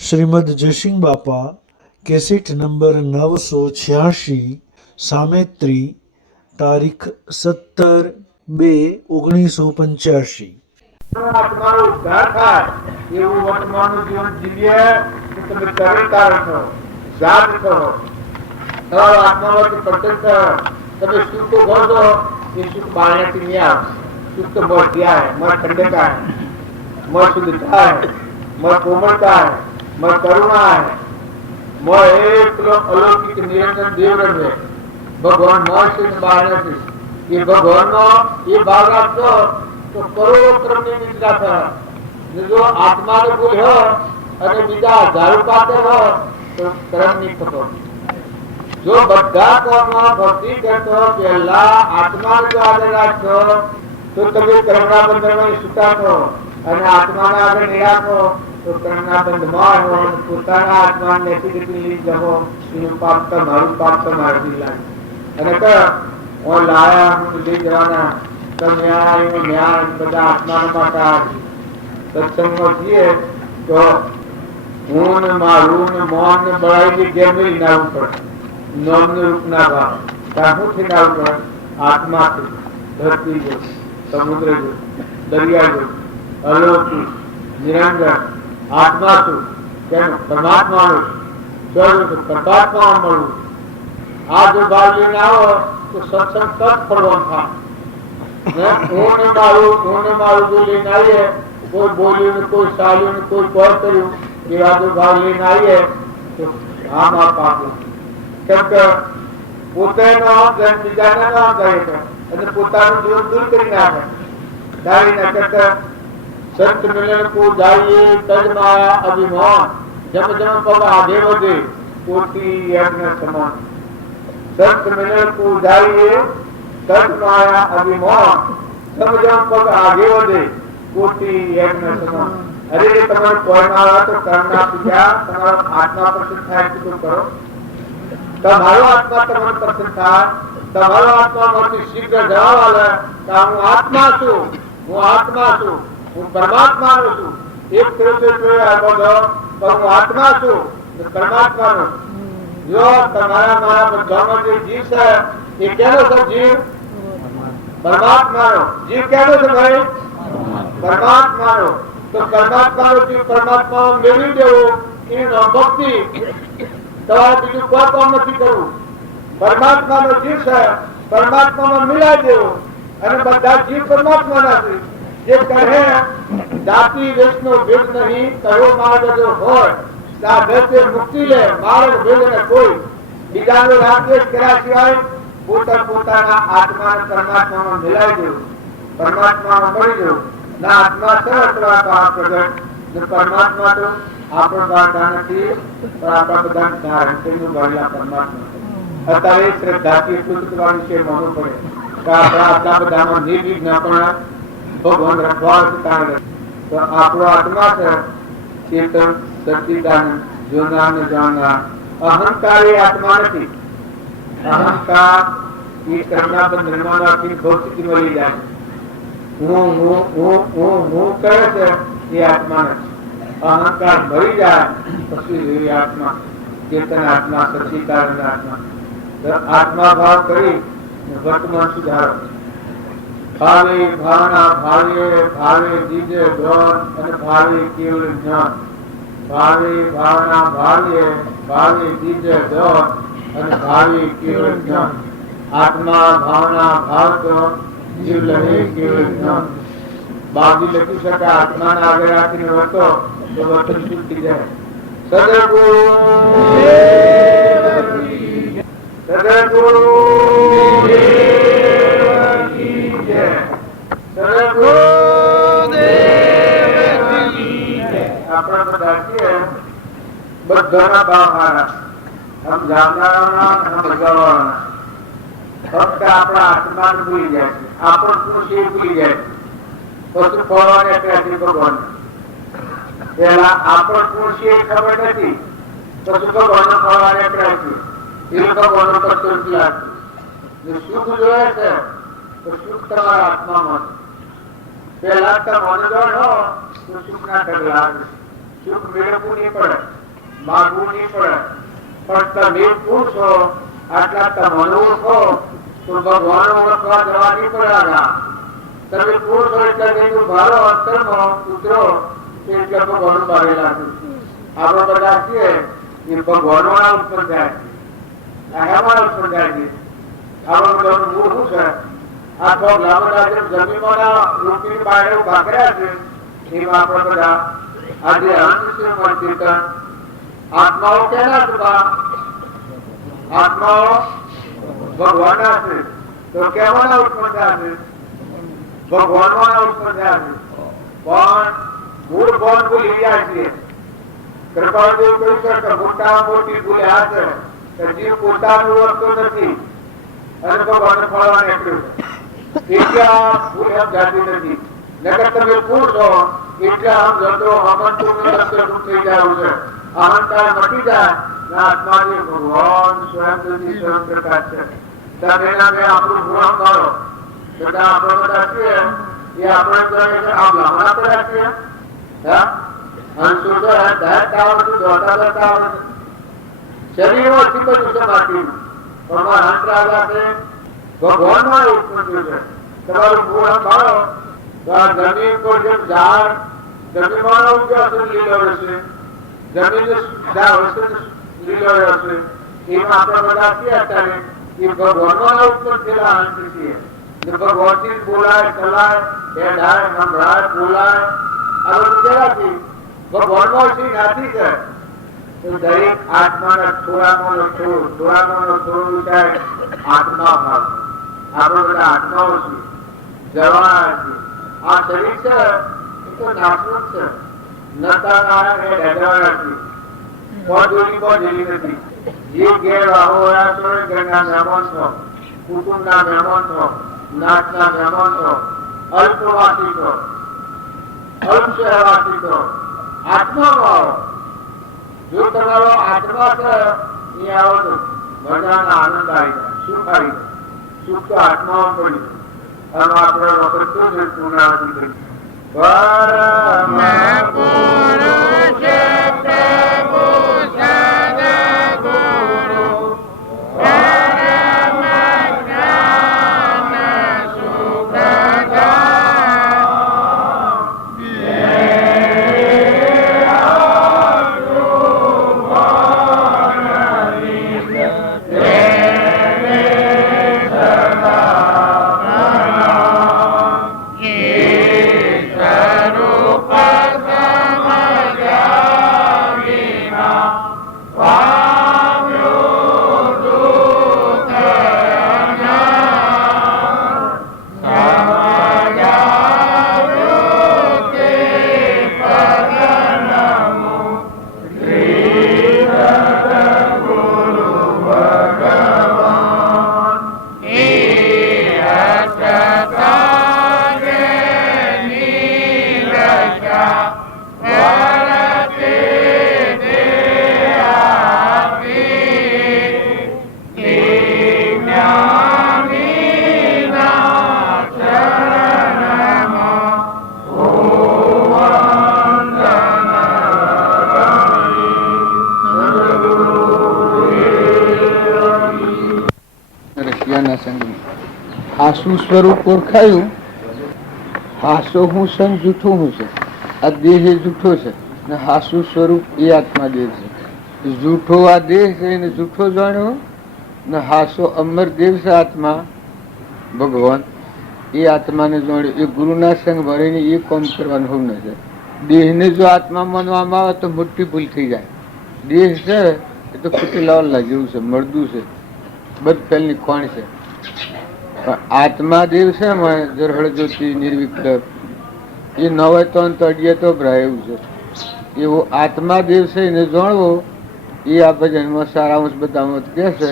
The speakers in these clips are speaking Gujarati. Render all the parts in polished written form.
શ્રીમદ જયસિંહ બાપા કેસેટ નંબર 986 સામેત્રી તારીખ 17/2/1985। આત્માનો ઉદ્ધાર થાય એવું વર્તમાનનું જીવન જીવીએ તો તમે તરણતાર છો, જાત છો, તમારો આત્મામાંથી પ્રત્યક્ષ તમે સુખ ભો છો। એ સુખ બાળ્યાથી નહીં આવે, સુખ તો મળતી આવે, મન ઠંડક આવે, મન શુદ્ધતા આવે, મન કોમળતા આવે, મન કરુણા આવે, મન એકલો અલૌકિક નિરંજન દેવ રહે। ભગવાન મન છે બાળ્યાથી એ ભગવાનનો એ ભાવ રાખજો તો કરોડો ક્રમની નિદ્રા થાય। જો આત્માનો ભૂલ હોય અને બીજા હજારો પાત્ર હોય તો ક્રમની ખબર। જો બધા કોમમાં ભક્તિ કરતો પહેલા આત્માનો જો આદર રાખશો તો તમે કર્મના બંધનમાં છૂટા છો, અને આત્માના આગળ નહીં રાખો તો કર્મના બંધમાં હો, પોતાના આત્માને નેતિગતિ લઈ જવો, એનું પાપ તમારું પાપ તમારું લાગે। અને કહે હું લાયા હું લઈ જવાના બધા આત્માના સત્સંગમાં છીએ તો હું ને મારું ને મોન ને બળાઈ ગેમ નાવું પડે, નોમ નું રૂપ ના ભાવ શું થી નાવું પડે? આત્માથી ધરતી જો, સમુદ્ર જો, દરિયા જો, અલૌકિક નિરંજન આત્મા છું, કેમ પરમાત્માનું સ્વરૂપ પરમાત્મા મળવું। આ જો ભાવ લઈને આવો તો સત્સંગ તક ફળવાનું થાય। કોઈ બોલ્યું ને કોઈ ચાલ્યું ને કોઈ કોઈ કર્યું એવા જો ભાવ લઈને આવીએ તો આમ પાપું, કેમ કે પોતે બીજાને ન કરે અને પોતાનું જીવન દૂર કરી નાખે। દાવી ના કરતા સંત મિલન કો જાઈએ તજ માયા અભિમાન, જમ જમ પગ આધે વધે કોટી યજ્ઞ સમાન। સંત મિલન કો જાઈએ તજ માયા અભિમાન, જમ જમ પગ આગે વધે કોટી યજ્ઞ સમાન। અરે તમારે કોઈ ના આવે તો કર્મના પૂજા તમારો આત્મા પ્રસન્ન થાય તો કરો। તમારો આત્મા તમને પ્રસન્ન થાય, તમારો આત્મામાંથી શીઘ્ર જવાબ આવે કે હું આત્મા છું, હું આત્મા છું, હું પરમાત્માનો છું। એક બધો હું આત્મા છું પરમાત્માનો। જો તમારા મારા બધામાં જે જીવ છે એ કેનો છે? જીવ પરમાત્માનો। જીવ કેનો છે ભાઈ? પરમાત્માનો। તો પરમાત્માનો જીવ પરમાત્મા મેળવી દેવું એનો ભક્તિ, તમારે બીજું કોઈ કામ નથી કરવું। પરમાત્માનો જીવ છે પરમાત્મામાં મિલાવી દેવો, અને બધા જીવ પરમાત્માના છે। જે કહે જાતિ દેશનો ભેદ નહીં, કયો માર્ગ જો હોય સાધે મુક્તિ લે, માર્ગ ભેદ ને કોઈ બીજાનો રાગદ્વેષ કર્યા સિવાય પોતાના આત્માને પરમાત્મામાં મિલાવી દેવું, પરમાત્મામાં મળી જવું। ના આત્મા સરળ પ્રગટ ને પરમાત્મા તો આપણો બાળકા નથી, પણ આપણા બધા હૃદયનું ભરેલા પરમાત્મા। અત્યારે શ્રદ્ધાથી એટલું કરવાનું છે માનવું પડે કે આપણા આટલા બધામાં નિર્વિઘ્ન પણ ભગવાન રખવાળ તો આપણો આત્મા છે ચેતન સચ્ચિદાનંદ જોનાર ને જાણનાર। અહંકાર એ આત્મા નથી। અહંકાર એ કર્મના બંધનમાં રાખીને ભૌતિક મળી જાય। હું કહે છે એ આત્મા નથી। અહંકાર મરી જાય પછી એ આત્મા ચેતન આત્મા સચ્ચિદાનંદ આત્મા। આત્મા ભાવ કરી વર્તમાન સુધારો। ભાવે ભાવના ભાવે ભાવે દીજે ગૌણ અને ભાવે કેવળ જ્ઞાન। ભાવે ભાવના ભાવે ભાવે દીજે ગૌણ અને ભાવે કેવળ જ્ઞાન। આત્મા ભાવના ભાવ તો જીવ લહે કેવળ જ્ઞાન। બાજી લખી શકે આત્માના આગળ રાખીને વર્તો તો વર્તન છૂટી જાય। સદગુરુ સદગુરુ આપણા બધા છીએ બધાના ભાવ હારા, આમ જાણનારા બગાડવાના। ફક્ત આપણા આત્માને ભૂલી જાય છે, આપણો ખુશી ભૂલી જાય છે, પછી ફળવાને ત્યાંથી ભગવાન પેલા આપણો ખુશી ખબર નથી, પછી ભગવાન ફળવાને ત્યાંથી એ ભગવાન કરતો લાગે। સુખ જોયે છે તો સુખ તમારા આત્મામાં પેલા તમને જો તો સુખ ના ઢગલા સુખ મેળવવું નહીં પડે, માગવું નહીં પડે, પણ તમે પૂછો આટલા તમને ઓળખો તો ભગવાન ઓળખવા જવા નહીં પડે. તમે પૂછો એટલે નહીં ભારો અંતરમાં ઉતરો એટલે ભગવાન ભારે લાગે. આપણે બધા છીએ એ ભગવાનો ઉત્પન્ન થાય છે, હેમાં ઉત્પન્ન થાય છે. આપણે બધાનું મૂળ શું છે? આ તો લાંબા જમીનોના રૂપની બારે ઉભા કર્યા છે. એમાં આપણે બધા આજે અંતમાં ચેતન આત્માઓ કેના હતા? આત્માઓ ભગવાનના છે. તો કેવાના ઉત્પન્ન થયા છે? ભગવાનના ઉત્પન્ન થયા છે. પણ મૂળ ભગવાન ભૂલી ગયા છીએ. કૃપાળદેવ કહ્યું છે કે મોટા મોટી ભૂલ્યા છે કે જીવ પોતાનું વસ્તુ નથી અને ભગવાનને ફળવા નીકળ્યું છે. એટલે આ ભૂલ એમ જાતી નથી. નકર તમે પૂછો એટલે આમ જતો અમંતું થઈ જાય છે. અહંકાર મટી જાય. આત્માની ભગવાન સ્વયં સ્વયં પ્રકાશ છે. તમે આપણું ગુણ કરો બધા આપણે બધા છીએ એ આપણે હમણાં બધા છીએ. શરીર ઓછી બધું છે માટી પણ અંતરાલા છે ભગવાન માં ઉત્પન્ન છે. તમારું ગુણ કરો તો આ જમીન પર જેમ ઝાડ જમીનમાં ઉગ્યા લીલો રહેશે, જમીન લીલો રહેશે. એમાં આપણે બધા છીએ અત્યારે એ ભગવાન ઉત્પન્ન થયેલા અંત છીએ. ભગવાન થી બોલાય ચલાય હેડાય સંભળાય બોલાય આ બધું કેવાથી ભગવાન નો શ્રી નાથી છે. દરેક આત્માના થોડાનો થોડું થાય આત્મા ભાવ. આપણે બધા આત્માઓ છીએ, જવાના છીએ. આ શરીર છે એ તો નાશવંત છે. નતા નારાયણ હેડવાના છીએ. પહોંચેલી નથી. જે ઘેર વાહોયા છો એ ઘરના મહેમાન છો, કુટુંબના મહેમાન છો, નાચના મહેમાન છો, અલ્પવાસી છો, અલ્પ શહેરવાસી છો. આત્મામાં આવો. જો તમારો આત્મા છે એ આવો તો મજાના આનંદ આવી જાય, સુખ આવી જાય. સુખ તો આત્મામાં પડી જાય. અને આપણે વખત શું છે પુનરાવૃત્તિ કરી પરમ પુરુષ પ્રભુ સદગુરુ પરમ જ્ઞાન સુખદાતા હાસુ સ્વરૂપ ઓળખાયું. હાસો હું સંગ જૂઠું હું છે. આ દેહ એ જૂઠો છે ને હાસુ સ્વરૂપ એ આત્મા દેહ છે. જૂઠો આ દેહ છે એને જૂઠો જાણ્યો ને હાસો અમર દેવ છે આત્મા ભગવાન એ આત્માને જાણ્યો. એ ગુરુના સંગ ભરીને એ કામ કરવાનું હોવું ન છે. દેહને જો આત્મા માનવામાં આવે તો મોટી ભૂલ થઈ જાય. દેહ છે એ તો ફૂટેલા જેવું છે, મળદું છે, બદફેલની કોણ છે. પણ આત્મા દેવ છે જરહળ જ્યોતિ નિર્વિકલ્પ એ ન હોય તો અંત અડીએ તો ભરાય એવું છે. એવો આત્મા દેવ છે એને જાણવો એ આ ભજનમાં સારાંશ બતાવત કે છે.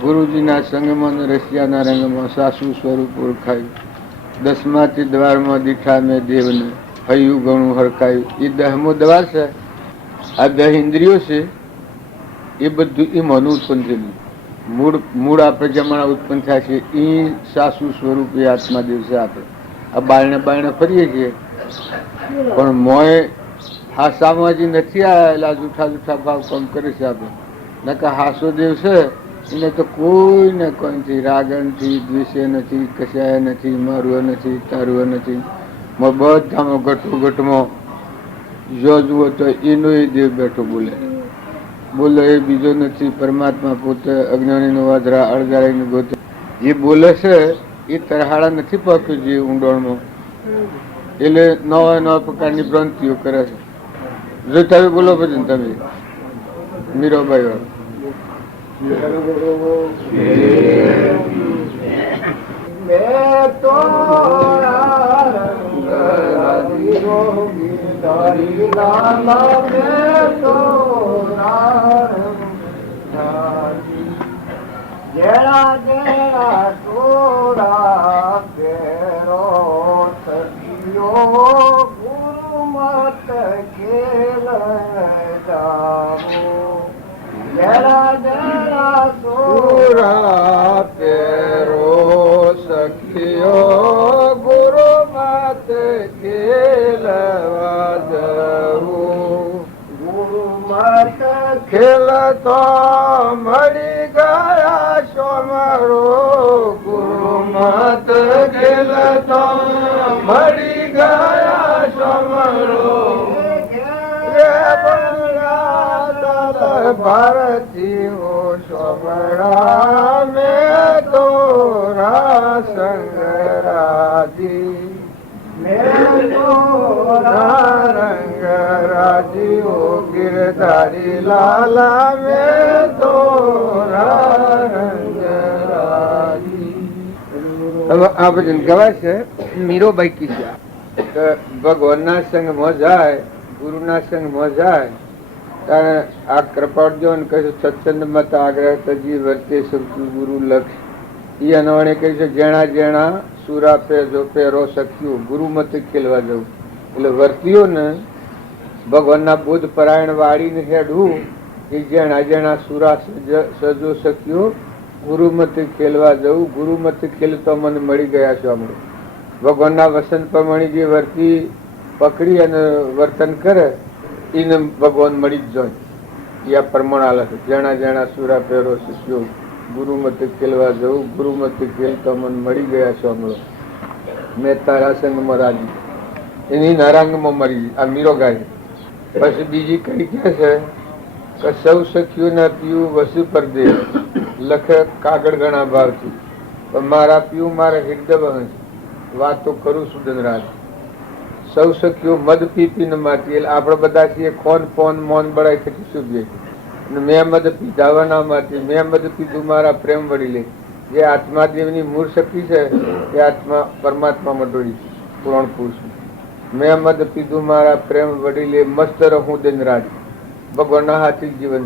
ગુરુજીના સંગમાં રશિયાના રંગમાં સાસુ સ્વરૂપ ઓળખાયું. 10માથી દ્વારમાં દીઠા મેં દેવને હૈયું ઘણું હરખાયું. એ 10મો દ્વાર છે. આ 10 ઇન્દ્રિયો છે એ બધું એ મનું ઉત્પન્ન થયેલું. મૂળ આપણે જમણા ઉત્પન્ન થાય છે એ સાસુ સ્વરૂપ એ આત્મા દેવ છે. આપણે આ બાયણે ફરીએ છીએ પણ મોય હાસામાં હજી નથી આવેલા જૂઠા જૂઠા ભાવ કામ કરે છે આપણે. નકર હાસો દેવ છે એને તો કોઈને કોઈથી રાગ નથી, દ્વેષે નથી, કશાય નથી, મારું નથી, તારું નથી. બધામાં ઘટમાં જો જુઓ તો એનો એ દેવ બેઠો બોલે બોલે એ બીજો નથી. પરમાત્મા પોતે અજ્ઞાનીનો વાદરા અળગાડીને ગોતે જે બોલે છે એ તરહાળા નથી પાક્યું જે ઊંડાણમાં. એટલે નવા નવા પ્રકારની ભ્રાંતિઓ કરે છે. જો તમે બોલો પછી તમે મીરાબાઈ વાળો मैं तो तारी लाला मैं तो जरा जरा तोरा फेरो सखियो गुरु मत खेल जाओ जरा जरा તોરા પેરો સખિયો ગુરુ મત ખેલવા દઉં. गुरु मत ખેલ તો મળી ગયા સોમરો ગુરુ મત ખેલ તો મળી ગયા સોમરો ભારતી હો સોમરા મેં તો સંગ રાજી मैं तो રંગ રાજી હો ગિરધારી લાલા મેં તો રંગ રાજી. હવે આ ભજન ગવાય છે મીરોબાઈ કિસ્સા. ભગવાનના સંગમાં જાય, ગુરુના સંગમાં જાય ત્યારે આ કૃપાળજો ને કહીશું સત્સંગ મત આગ્રહ તજી વર્તે સૌથી ગુરુ લક્ષ. એ અનવણે કહીશું જેણા જેણા સુરા પે જો પેરો સખ્યું ગુરુ મત ખેલવા જવું. એટલે વર્તીઓ ને ભગવાનના બુદ્ધ પરાયણ વાળીને હેડવું એ જેણા જેણા સુરા સજો સખ્યું ગુરુ મત ખેલવા જવું. ગુરુ મત ખેલતો મને મળી ગયા છો હમણાં. ભગવાનના વસંત પ્રમાણે જે વર્તી પકડી અને વર્તન કરે એને ભગવાન મળી જ જાય. એ આ પ્રમાણ આલે છે જેણા જેણા સુરા પહેરો શિષ્યો ગુરુ મત ખેલવા જવું. ગુરુ મત ખેલતો મને મળી ગયા છો હમણાં. મેં તારા સંગમાં રાજી. એની નારાંગમાં મરી આ મીરો ગાય. પછી બીજી કઈ કે છે કે સૌ સખીઓના પીવું વસુ પર દે લખે કાગળ ઘણા ભાવથી પણ મારા પીવું મારે હૃદય બને છે. વાતો કરું સુદનરાજ. સૌ સખીઓ મદ પી પીને માતી. એટલે આપણે બધા છીએ ખોન પોન મોન બળાઈ ખટી સુભીએ. મેં મદ પીધાવાના માતી. મેં મદ પીધું મારા પ્રેમ વળી લે. જે આત્માદેવની મૂળ શક્તિ છે એ આત્મા પરમાત્મામાં ડોળી છે પુરાણ પુરુષ. મેં મદ પીધું મારા પ્રેમ વળી લે મસ્ત રહું દિન રાજ. ભગવાનના હાથી જીવન.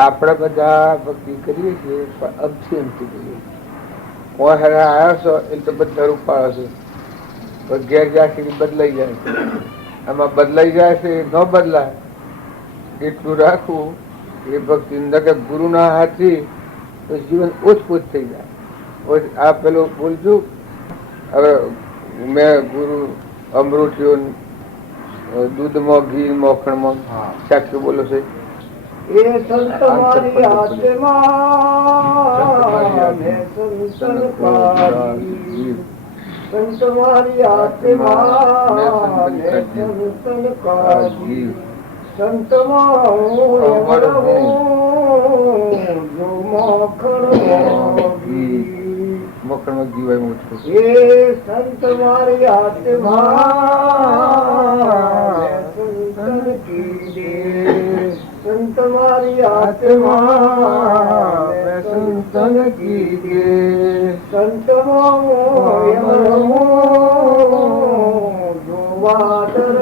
આપણે બધા ભક્તિ કરીએ છીએ પણ અમથી અમથી કરીએ. કોઈ હેરા આવ્યા છો એટલે તો બધા રૂપાળો છે પણ ઘેર જ્યાં બદલાઈ જાય છે. આમાં બદલાઈ જાય છે ન બદલાય એટલું રાખવું એ ભક્તિ. નકર ગુરુના હાથથી તો જીવન ઓછપોચ થઈ જાય. આ પેલું બોલજો હવે મેં ગુરુ અમૃત્યો દૂધમાં ઘી મોખણમાં શાક્ય બોલો છે. ये संत मारी आत्मा मैं संतन पारी संत मारी आत्मा मैं संतन पारी संत अमर हूँ जो मखण मोगी મખણ માં જીવાય મોટું. ये संत मारी आत्मा संतन की दे संत मारी आत्मा સંતન કીધે संत જોવાદર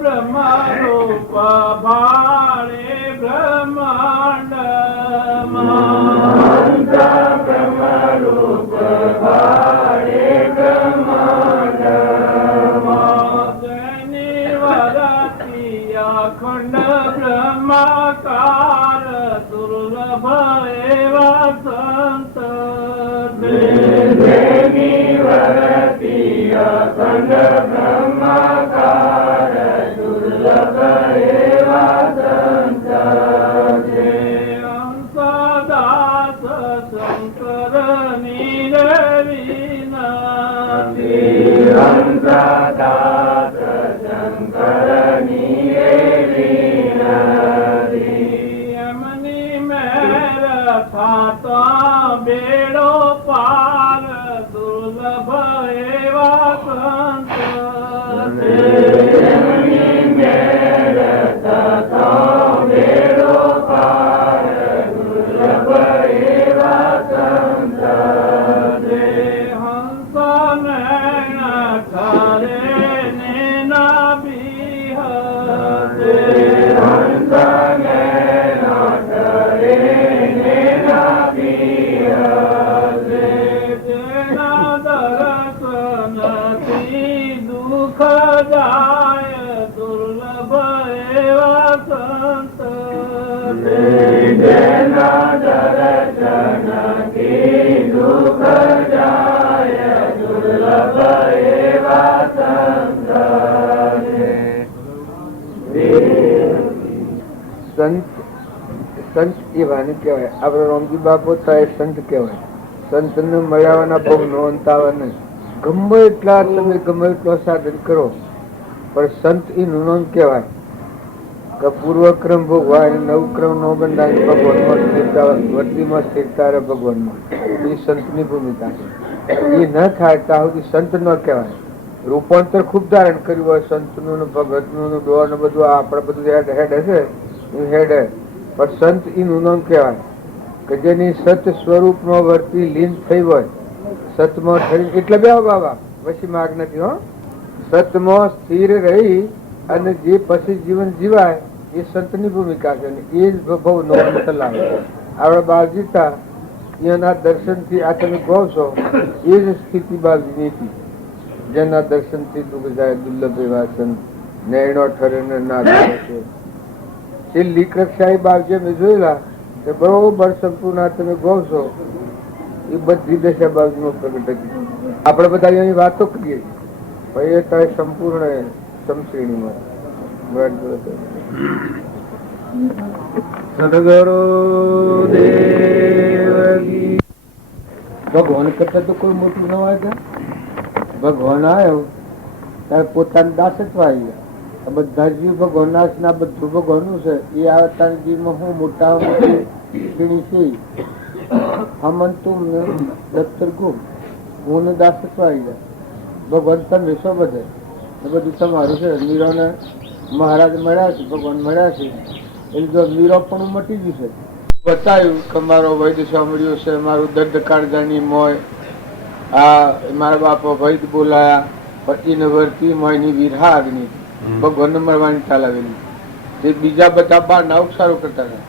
બ્રહ્મારૂપ ભાળે બ્રહ્માંડ બ્રહ્મારૂપ ભાળે બ્રહ્માંડ ખંડ બ્રહ્માકાર દુર્લભ એવા સંત દેવી વરતી અખંડ સંત એ વાણી કહેવાય. આપડે રામજી બાપુ થાય સંત કહેવાય. સંત ને મળ્યાવાના બહુ નોંધતા નહીં. ગમે એટલા તમે ગમે એટલો સાધન કરો પણ સંત એ નોંધ કહેવાય કે પૂર્વક્રમ ભોગવાય, નવક્રમ નો બંધાય, ભગવાનમાં સ્થિરતા, વર્તીમાં સ્થિરતા રહે ભગવાનમાં. એ સંતની ભૂમિકા છે. એ ન થાય ત્યાં સુધી સંત ન કહેવાય. રૂપાંતર ખૂબ ધારણ કર્યું હોય સંતનું ને ભગતનું ને ડોર ને બધું, આપડે બધું હેડ હશે એ હેડ હે, પણ સંત એ નું કહેવાય કે જેની સત સ્વરૂપમાં વર્તી લીન થઈ હોય, સતમાં થઈ, એટલે બે બાબા પછી માર્ગ નથી હો. સતમાં સ્થિર રહી અને જે પછી જીવન જીવાય એ સંતની ભૂમિકા છે. એ જ બહુ નોંધ ચલાવે. આપડે બાળજીતા એના દર્શનથી આ તમે કહો છો એ જ સ્થિતિ બાળજીની હતી. જેના દર્શનથી દુઃખ જાય દુર્લભ એવા સંત, નૈણો ઠરે ને ના છે. છેલ્લી કક્ષાએ બાળજી મેં જોયેલા કે બરોબર સંપૂર્ણ તમે કહો છો એ બધી દશા બાળજીમાં પ્રગટ હતી. આપણે બધા અહીંની વાતો કરીએ પણ એ થાય સંપૂર્ણ સમશ્રેણીમાં. ભગવાન કરતા તો કોઈ મોટું ન હોય. ભગવાન આવ્યો ત્યારે પોતાના દાસત્વ આવી ગયા. બધા જીવ ભગવાન ના છે, બધું ભગવાનનું છે. એ આવતા જીવમાં હું મોટા મોટી છે હમંતુ દફતર ગુમ હું દાસત્વ આવી જાય. ભગવાન તમે શું બધે બધું તમારું છે. મીરાને મહારાજ મળ્યા છે, ભગવાન મળ્યા છે એટલે જો મીરો પણ મટી ગયું છે. બતાવ્યું કે મારો વૈદ્ય સાંભળ્યો છે, મારું દર્દ કાળજાની મોય, આ મારા બાપા વૈદ બોલાયા પતિને વર્તી મોયની વિરહાગ્નિ ભગવાન મળવાની ચાલાવેલી. તે બીજા બધા બાર ના સારું કરતા હતા.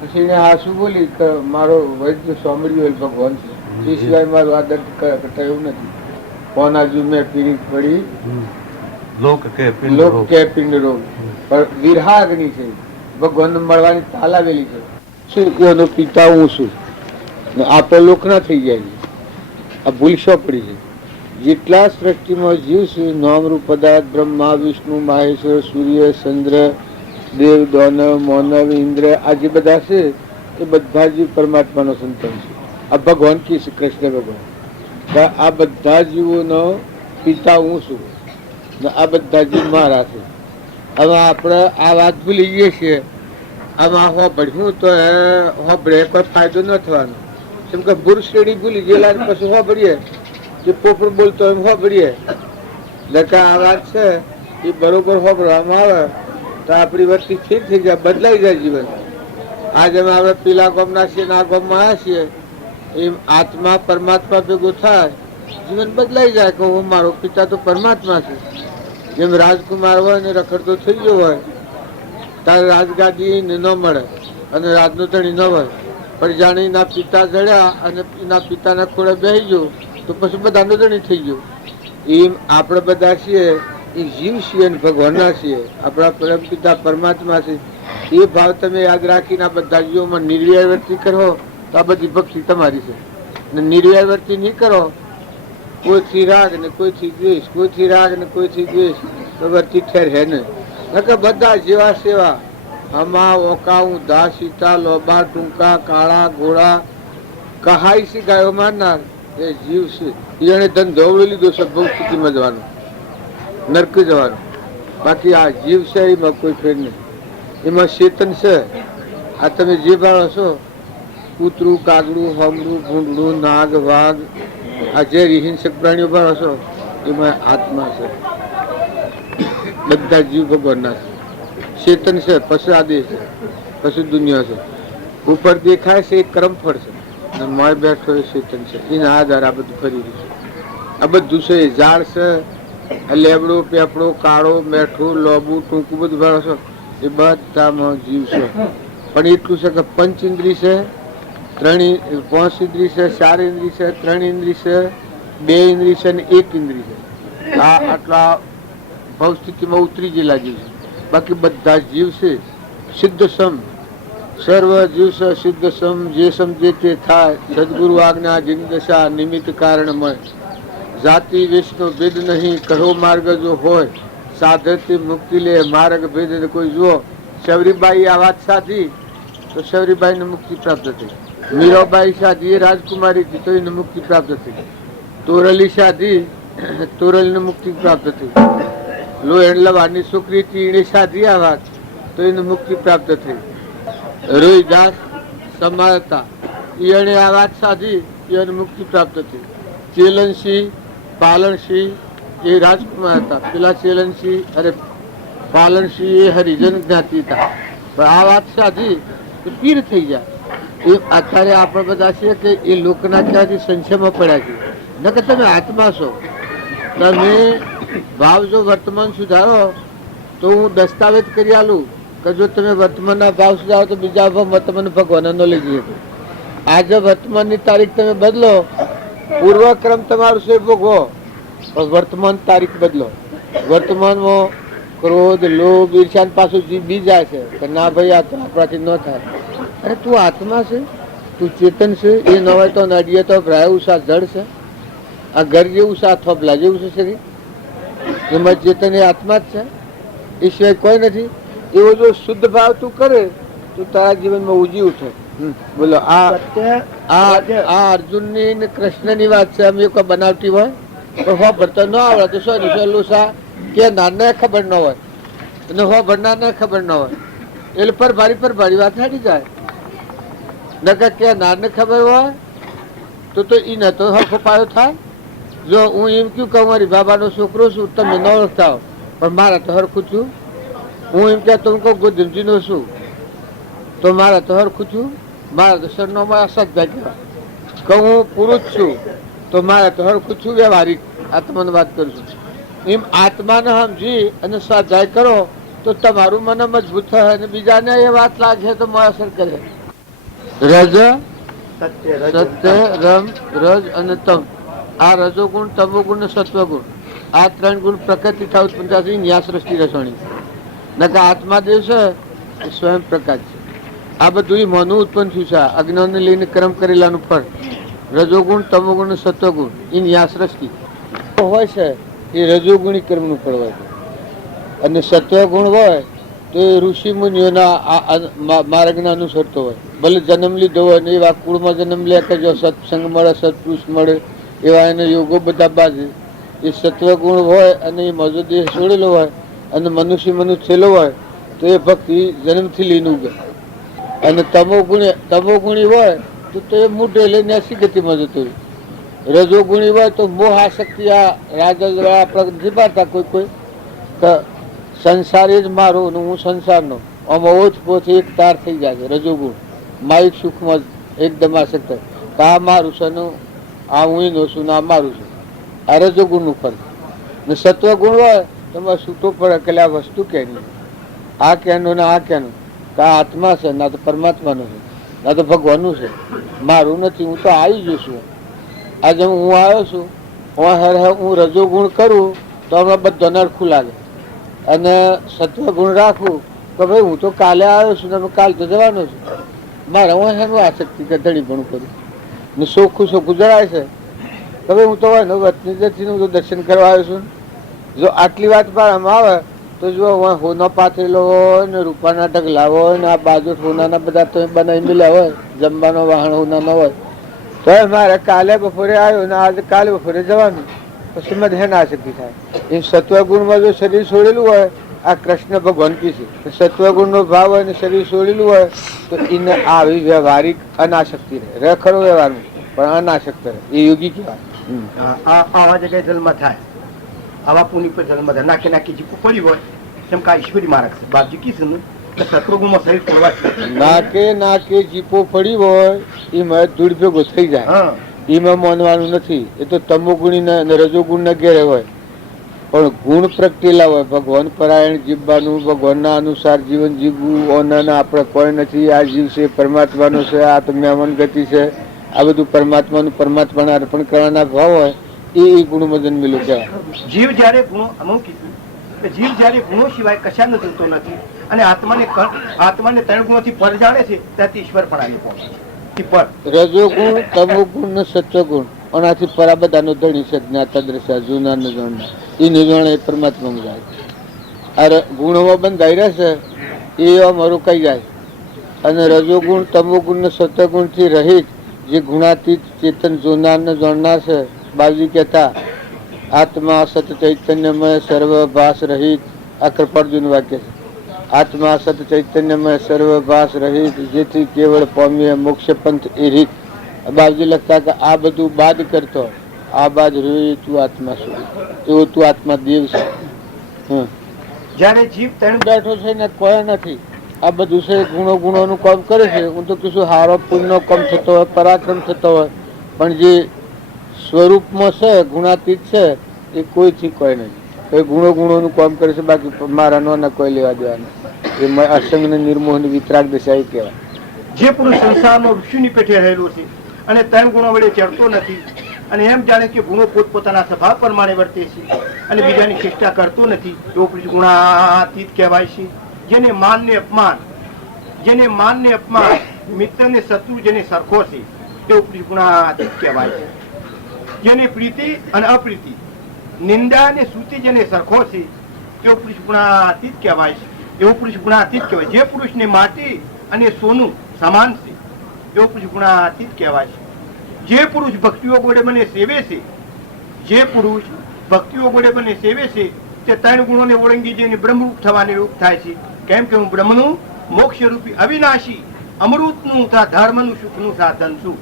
પછી હા શું બોલી કે મારો વૈદ્ય સાંભળ્યો ભગવાન છે, એ સિવાય મારું આ દર્દ કરતા એવું નથી. કોના જુ મેં પીડી પડી લોક કે પિંડ રોગ, પણ વિરહાગ્નિ છે, ભગવાન મળવાની ચાલાવેલી છે. શું એનો પિતા હું છું, આપણે લોક ના થઈ જાય. આ ભૂલશો પડી છે. જેટલા સૃષ્ટિમાં જીવ છે, નામરૂપ પદાર્થ બ્રહ્મા વિષ્ણુ મહેશ્વર સૂર્ય ચંદ્ર દેવ દાનવ માનવ ઇન્દ્ર આ જે બધા છે એ બધા જીવ પરમાત્માનો સંતાન છે. આ ભગવાન કી છે, કૃષ્ણ ભગવાન. આ બધા જીવોનો પિતા હું છું ને આ બધા જીવ મારા છે. હવે આપણે આ વાત ભૂલી ગઈએ છીએ. આમાં ભણ્યું તો હોબળે કોઈ ફાયદો ન થવાનો. કેમ કે બુર શ્રેણી ભૂલી ગયેલા પછી હોબળીએ જે પોપડ બોલતો એમ હોબળીએ. એટલે આ વાત છે એ બરોબર હોબળવામાં આવે તો આપણી વસ્તી ઠીક થઈ જાય, બદલાઈ જાય જીવન. આજે અમે આપણે પેલા ગામના છીએ આ ગામમાં આવ્યા છીએ એમ આત્મા પરમાત્મા ભેગું થાય જીવન બદલાઈ જાય કે હું મારો પિતા તો પરમાત્મા છે. જેમ રાજકુમાર હોય ને રખડતો થઈ ગયો હોય તારે રાજગાદી ન મળે અને રાજનો ધણી ન હોય, પણ જાણે એના પિતા જડ્યા અને એના પિતાના ખોળે બેસી ગયો તો પછી બધાનો ધણી થઈ ગયો. એમ આપણે બધા છીએ એ જીવ છીએ ને ભગવાનના છીએ. આપણા પરમ પિતા પરમાત્મા છે. એ ભાવ તમે યાદ રાખીને આ બધા જીવોમાં નિર્વ્યય વર્તિ કરો તો આ બધી ભક્તિ તમારી છે. ને નિર્વ્યય વર્તિ નહીં કરો, કોઈથી રાગ ને કોઈથી દ્વેષ, કોઈથી રાગ ને કોઈથી દ્વેષ તો વર્તિ ઠેર હે ને બધા જેવા સેવા હમા ઓકા ઊંધા સીતા લોબા ટૂંકા કાળા ઘોડા કહાઈ સી ગાયો મારનાર એ જીવ છે. એને ધંધો લીધો છે બહુ સ્થિતિમાં જવાનો, નરક જવાનો. બાકી આ જીવ છે એમાં કોઈ ફેર નહીં. એમાં ચેતન છે. આ તમે જે ભાવ છો કૂતરું કાગડું હમડું ભૂંડડું નાગ વાઘ આ જે હિંસક પ્રાણીઓ ભાવ છો એમાં આત્મા છે. બધા જીવ ભગવાનના છે. ચેતન છે, પછી આદેશ છે, પછી દુનિયા છે. ઉપર દેખાય છે એ કર્મફળ છે અને મોય બેઠો એ ચેતન છે. એના આધાર આ બધું કરી રહ્યું છે. આ બધું છે ઝાડ છે, લેબડો પેપડો કાળો મેઠું લોબું ટૂંકું બધું ભાવ છો એ બધામાં જીવ છે. પણ એટલું છે કે પંચ ઇન્દ્રિય છે, 5 ઇન્દ્રિય છે, 4 ઇન્દ્રિય છે, 3 ઇન્દ્રિય છે, 2 ઇન્દ્રિય છે અને 1 ઇન્દ્રિય છે. આ આટલા ભાવ સ્થિતિમાં ઉતરી ગયેલા જીવ છે. બાકી બધા જીવ છે સિદ્ધ સમ, સર્વ જીવ છે સિદ્ધ સમ, જે સમજે તે થાય, સદગુરુ આજ્ઞા જીન દશા નિમિત્ત કારણમય, જાતિ વિષ્ણુ ભેદ નહીં, કહો માર્ગ જો હોય, સાધથી મુક્તિ લે, માર્ગ ભેદ કોઈ જુઓ. શબરીબાઈ આ વાત સાધી તો શબરીબાઈને મુક્તિ પ્રાપ્ત થઈ. મીરાબાઈ સાધી રાજકુમારી હતી તો એને મુક્તિ પ્રાપ્ત થઈ. તોરલી સાધી તોરલને મુક્તિ પ્રાપ્ત થઈ. લોહેણલવાની છોકરી હતી એને સાધી આ વાત તો એને મુક્તિ પ્રાપ્ત થઈ. રોહિદાસ સમાતા એને આ વાત સાધી એને મુક્તિ પ્રાપ્ત થઈ. ચેલનસિંહ પાલનસિંહ એ રાજકુમાર હતા. પેલા ચેલનસિંહ અરે પાલનસિંહ એ હરિજન જ્ઞાતિ હતા. પણ આ વાત સાધી તો પીર થઈ જાય. એ અત્યારે આપણે બધા છે કે એ લોકના ક્યાંથી સંશયમાં પડ્યા છે. ન કે તમે આત્મા છો, તમે ભાવ જો વર્તમાન સુધારો તો હું દસ્તાવેજ કરી આલું કે જો તમે વર્તમાનના ભાવ સુધારો તો બીજા ભાવ તમને ભગવાનનો લઈ જઈએ. આજે વર્તમાનની તારીખ તમે બદલો, પૂર્વક્રમ તમારું છે ભોગવો, પણ વર્તમાન તારીખ બદલો. વર્તમાનમાં ક્રોધ લોભ ઈર્ષાન પાછું બી જાય છે કે ના ભાઈ આ તો આપણાથી ન થાય. અરે તું આત્મા છે, તું ચેતન છે. એ ન હોય તો નડીએ તો ભરાય ઉષા જડ છે. આ ઘર જેવું છે, આ થોપલા જેવું છે શરીર. એમાં ચેતન એ આત્મા જ છે, એ સિવાય કોઈ નથી. એવો જો શુદ્ધ ભાવ તું કરે તો તારા જીવનમાં ઉજી ઉઠે. બોલો આ અર્જુન ની ને કૃષ્ણ ની વાત છે. અમે કોઈ બનાવટી હોય તો હો ભરતો ન આવડે તો શું સહેલું સા કે નાને ખબર ન હોય અને હો ભરનારને ખબર ન હોય એટલે પર ભારી વાત હાડી જાય. નકર કે નાને ખબર હોય તો ઈ ન તો ફપાયો થાય. જો હું એમ ક્યું કહું મારી બાબાનો છોકરો છું, તમે ન ઓળખતા હો પણ મારા તો હરખું છું. હું એમ કે તું કહું ગોધમજીનો છું તો મારા તો હરખું છું. મારા તો સરનો મારા સદભાઈ કહેવાય. કહું હું પુરુષ છું તો મારા તો હરખું છું. વ્યવહારિક આત્માની વાત કરું છું. એમ આત્માને સમજી અને સ્વાધ્યાય કરો તો તમારું મન મજબૂત થાય અને બીજાને એ વાત લાગે તો અસર કરે. રજ સત્ય રમ રજ અને તમ, આ રજોગુણ તમોગુણ ને સત્વગુણ, આ ત્રણ ગુણ પ્રકૃતિ થાવ પંચાસી ન્યા સૃષ્ટિ રસોણી. નકા આત્મા દેવ છે એ સ્વયં પ્રકાશ છે. આ બધું મનું ઉત્પન્ન થયું છે. અજ્ઞાનને લઈને કર્મ કરેલાનું ફળ. રજોગુણ તમોગુણ ને સત્વગુણ એ ન્યા સૃષ્ટિ હોય છે. એ રજોગુણી કર્મનું ફળ હોય છે. અને સત્વગુણ હોય તો એ ઋષિ મુનિઓના માર્ગને અનુસરતો હોય. ભલે જન્મ લીધો હોય ને એવા કુળમાં જન્મ લે કે જો સત્સંગ મળે, સત્પુરુષ મળે, એવા એને યોગો બધા બાજે. એ સત્વગુણ હોય અને એ મજોદેહ છોડેલો હોય અને મનુષ્ય થયેલો હોય તો એ ભક્તિ જન્મથી લઈને ઉગે. અને તમોગુણી હોય તો એ મૂઢે લઈને અસીગતિમાં જતો હોય. રજોગુણી હોય તો મોહ આસક્તિ આ રાજા જીવાતા કોઈ સંસારી જ મારો ને હું સંસારનો આમાં ઓછ પોથ એક તાર થઈ જાય છે. રજોગુણ માયિક સુખમાં એકદમ આસક્ત આ મારું છે ને આ હું એનો છું ને આ મારું છું. આ રજોગુણનું ફળ. ને સત્વગુણ હોય તો એમાં છૂટો પડે કે આ વસ્તુ કેની, આ કેનું ને આ કેનું, આ આત્મા છે ના તો પરમાત્માનું છે ના તો ભગવાનનું છે, મારું નથી. હું તો આવી જ છું. આજે હું આવ્યો છું, હું રજોગુણ કરું તો હમણાં બધો નરખું લાગે. અને સત્વગુણ રાખું તો ભાઈ હું તો કાલે આવ્યો છું ને કાલ તો જવાનો છું. મારે હું એનું આસક્તિ કે ધડી ઘણું કરું ને ચોખ્ખું જણાય છે કે ભાઈ હું તો હોય ને વતની હું તો દર્શન કરવા આવ્યો છું. જો આટલી વાત પાડવામાં આવે તો જો હોનો પાથરેલો હોય ને રૂપાના ઢગલા હોય ને આ બાજુ હોનાના બધા તમે બનાવી મળ્યા હોય, જમવાનો વાહન હોનાનો હોય તો મારે કાલે બપોરે આવ્યો ને આજે કાલે બપોરે જવાનું. પછી મને હેના આસક્તિ થાય. એ સત્વગુણમાં જો શરીર છોડેલું હોય, આ કૃષ્ણ ભગવાન કી છે, સત્વગુણનો ભાવ હોય ને શરીર છોડેલું હોય તો એને આવી વ્યવહારિક અનાશક્તિ રહે. ખરો વ્યવહારનું પણ અનાશક્ત રહે. એ યોગી કહેવાય. આવા જગ્યાએ જન્મ થાય, આવા પુની પર જન્મ થાય, નાખી જીપું પડી હોય જેમ કે ઈશ્વરી માર્ગ છે. બાપજી કીધું ને સત્વગુણમાં શરીર છોડવા નાકે જીપો પડી હોય એમાં ધૂળ ભેગો થઈ જાય. એમાં માનવાનું નથી. એ તો તમોગુણી ને રજોગુણ ના ઘેરે હોય પણ ગુણ પ્રગટેલા હોય. ભગવાન પરાયણ જીવવાનું, ભગવાનના અનુસાર જીવન જીવવું. ઓના આપણે કોઈ નથી. આ જીવ છે પરમાત્માનો છે, આ તો મેમન ગતિ છે. આ બધું પરમાત્માને અર્પણ કરવાના ભાવ હોય એ ગુણમાં જન્મેલું કહેવાય. જીવ જયારે ગુણો અમુક કે જીવ જ્યારે ગુણો સિવાય કશાને જોતો નથી અને આત્માને 3 ગુણોથી પર જાણે છે ત્યાંથી ઈશ્વર પણ આવી પહોંચે પર રજોગુણ તમોગુણ ને સત્વગુણ આનાથી પરા બધાનો ધણી છે જ્ઞાતા દ્રષ્ટા જૂના ને જાણના એ નિર્ણય એ પરમાત્મામાં જાય. આ ગુણોમાં બંધાઈ રહેશે એ અમારું કઈ જાય. અને રજોગુણ તમોગુણ ને સત્વગુણ થી રહિત જે ગુણાતીત ચેતન જોનાર ને જાણનાર છે. બાજી કહેતા આત્મા સત ચૈતન્યમય સર્વભાસ રહિત, આ કૃપાર્જુન વાક્ય છે. આત્મા સત ચૈતન્યમય સર્વભાસ રહિત જેથી કેવળ પામીએ મોક્ષ પંથ એ રીત. બાબજી લખતા કે આ બધું બાદ કરતો આ બાદ રહ્યું તું આત્મા શું એવો તું આત્મા દેવ છે. જયારે જીવ બેઠો છે ને કોઈ નથી. આ બધું છે ગુણોનું કામ કરે છે. હું તો કીધું હારો પુણ્યનો કામ થતો હોય, પરાક્રમ થતો હોય, પણ જે સ્વરૂપમાં છે ગુણાતીત છે એ કોઈથી કોઈ નથી. કોઈ ગુણોનું કામ કરે છે, બાકી મારા નો કોઈ લેવા દેવાના. એ અસંગ ને નિર્મોહ ને વિતરાગ દશા કહેવાય. જે પુરુષ સંસારમાં ઋષિની પેઠે રહેલો છે અને 3 ગુણો વડે ચડતો નથી અને એમ જાણે કે ગુણો પોતપોતાના સ્વભાવ પ્રમાણે વર્તે છે અને બીજાની ચેષ્ટા કરતો નથી એવો પુરુષ ગુણાતીત કહેવાય છે. જેને માન ને અપમાન મિત્ર ને શત્રુ જેને સરખો છે તેવો પુરુષ ગુણાતીત કહેવાય છે. જેને પ્રીતિ અને અપ્રીતિ નિંદા અને સ્તુતિ જેને સરખો છે તેવો પુરુષ ગુણાતીત કહેવાય છે. એવો પુરુષ ગુણાતીત કહેવાય. જે પુરુષને માટી અને સોનું સમાન છે એવો પુરુષ ગુણાતીત કહેવાય છે. જે પુરુષ ભક્તિઓ ગોળે મને સેવે છે તે 3 ગુણોને ઓળંગી જઈને બ્રહ્મરૂપ થવાની રૂપ થાય છે. કેમ કે હું બ્રહ્મનું મોક્ષ રૂપી અવિનાશી અમૃતનું તથા ધર્મનું સુખનું સાધન છું.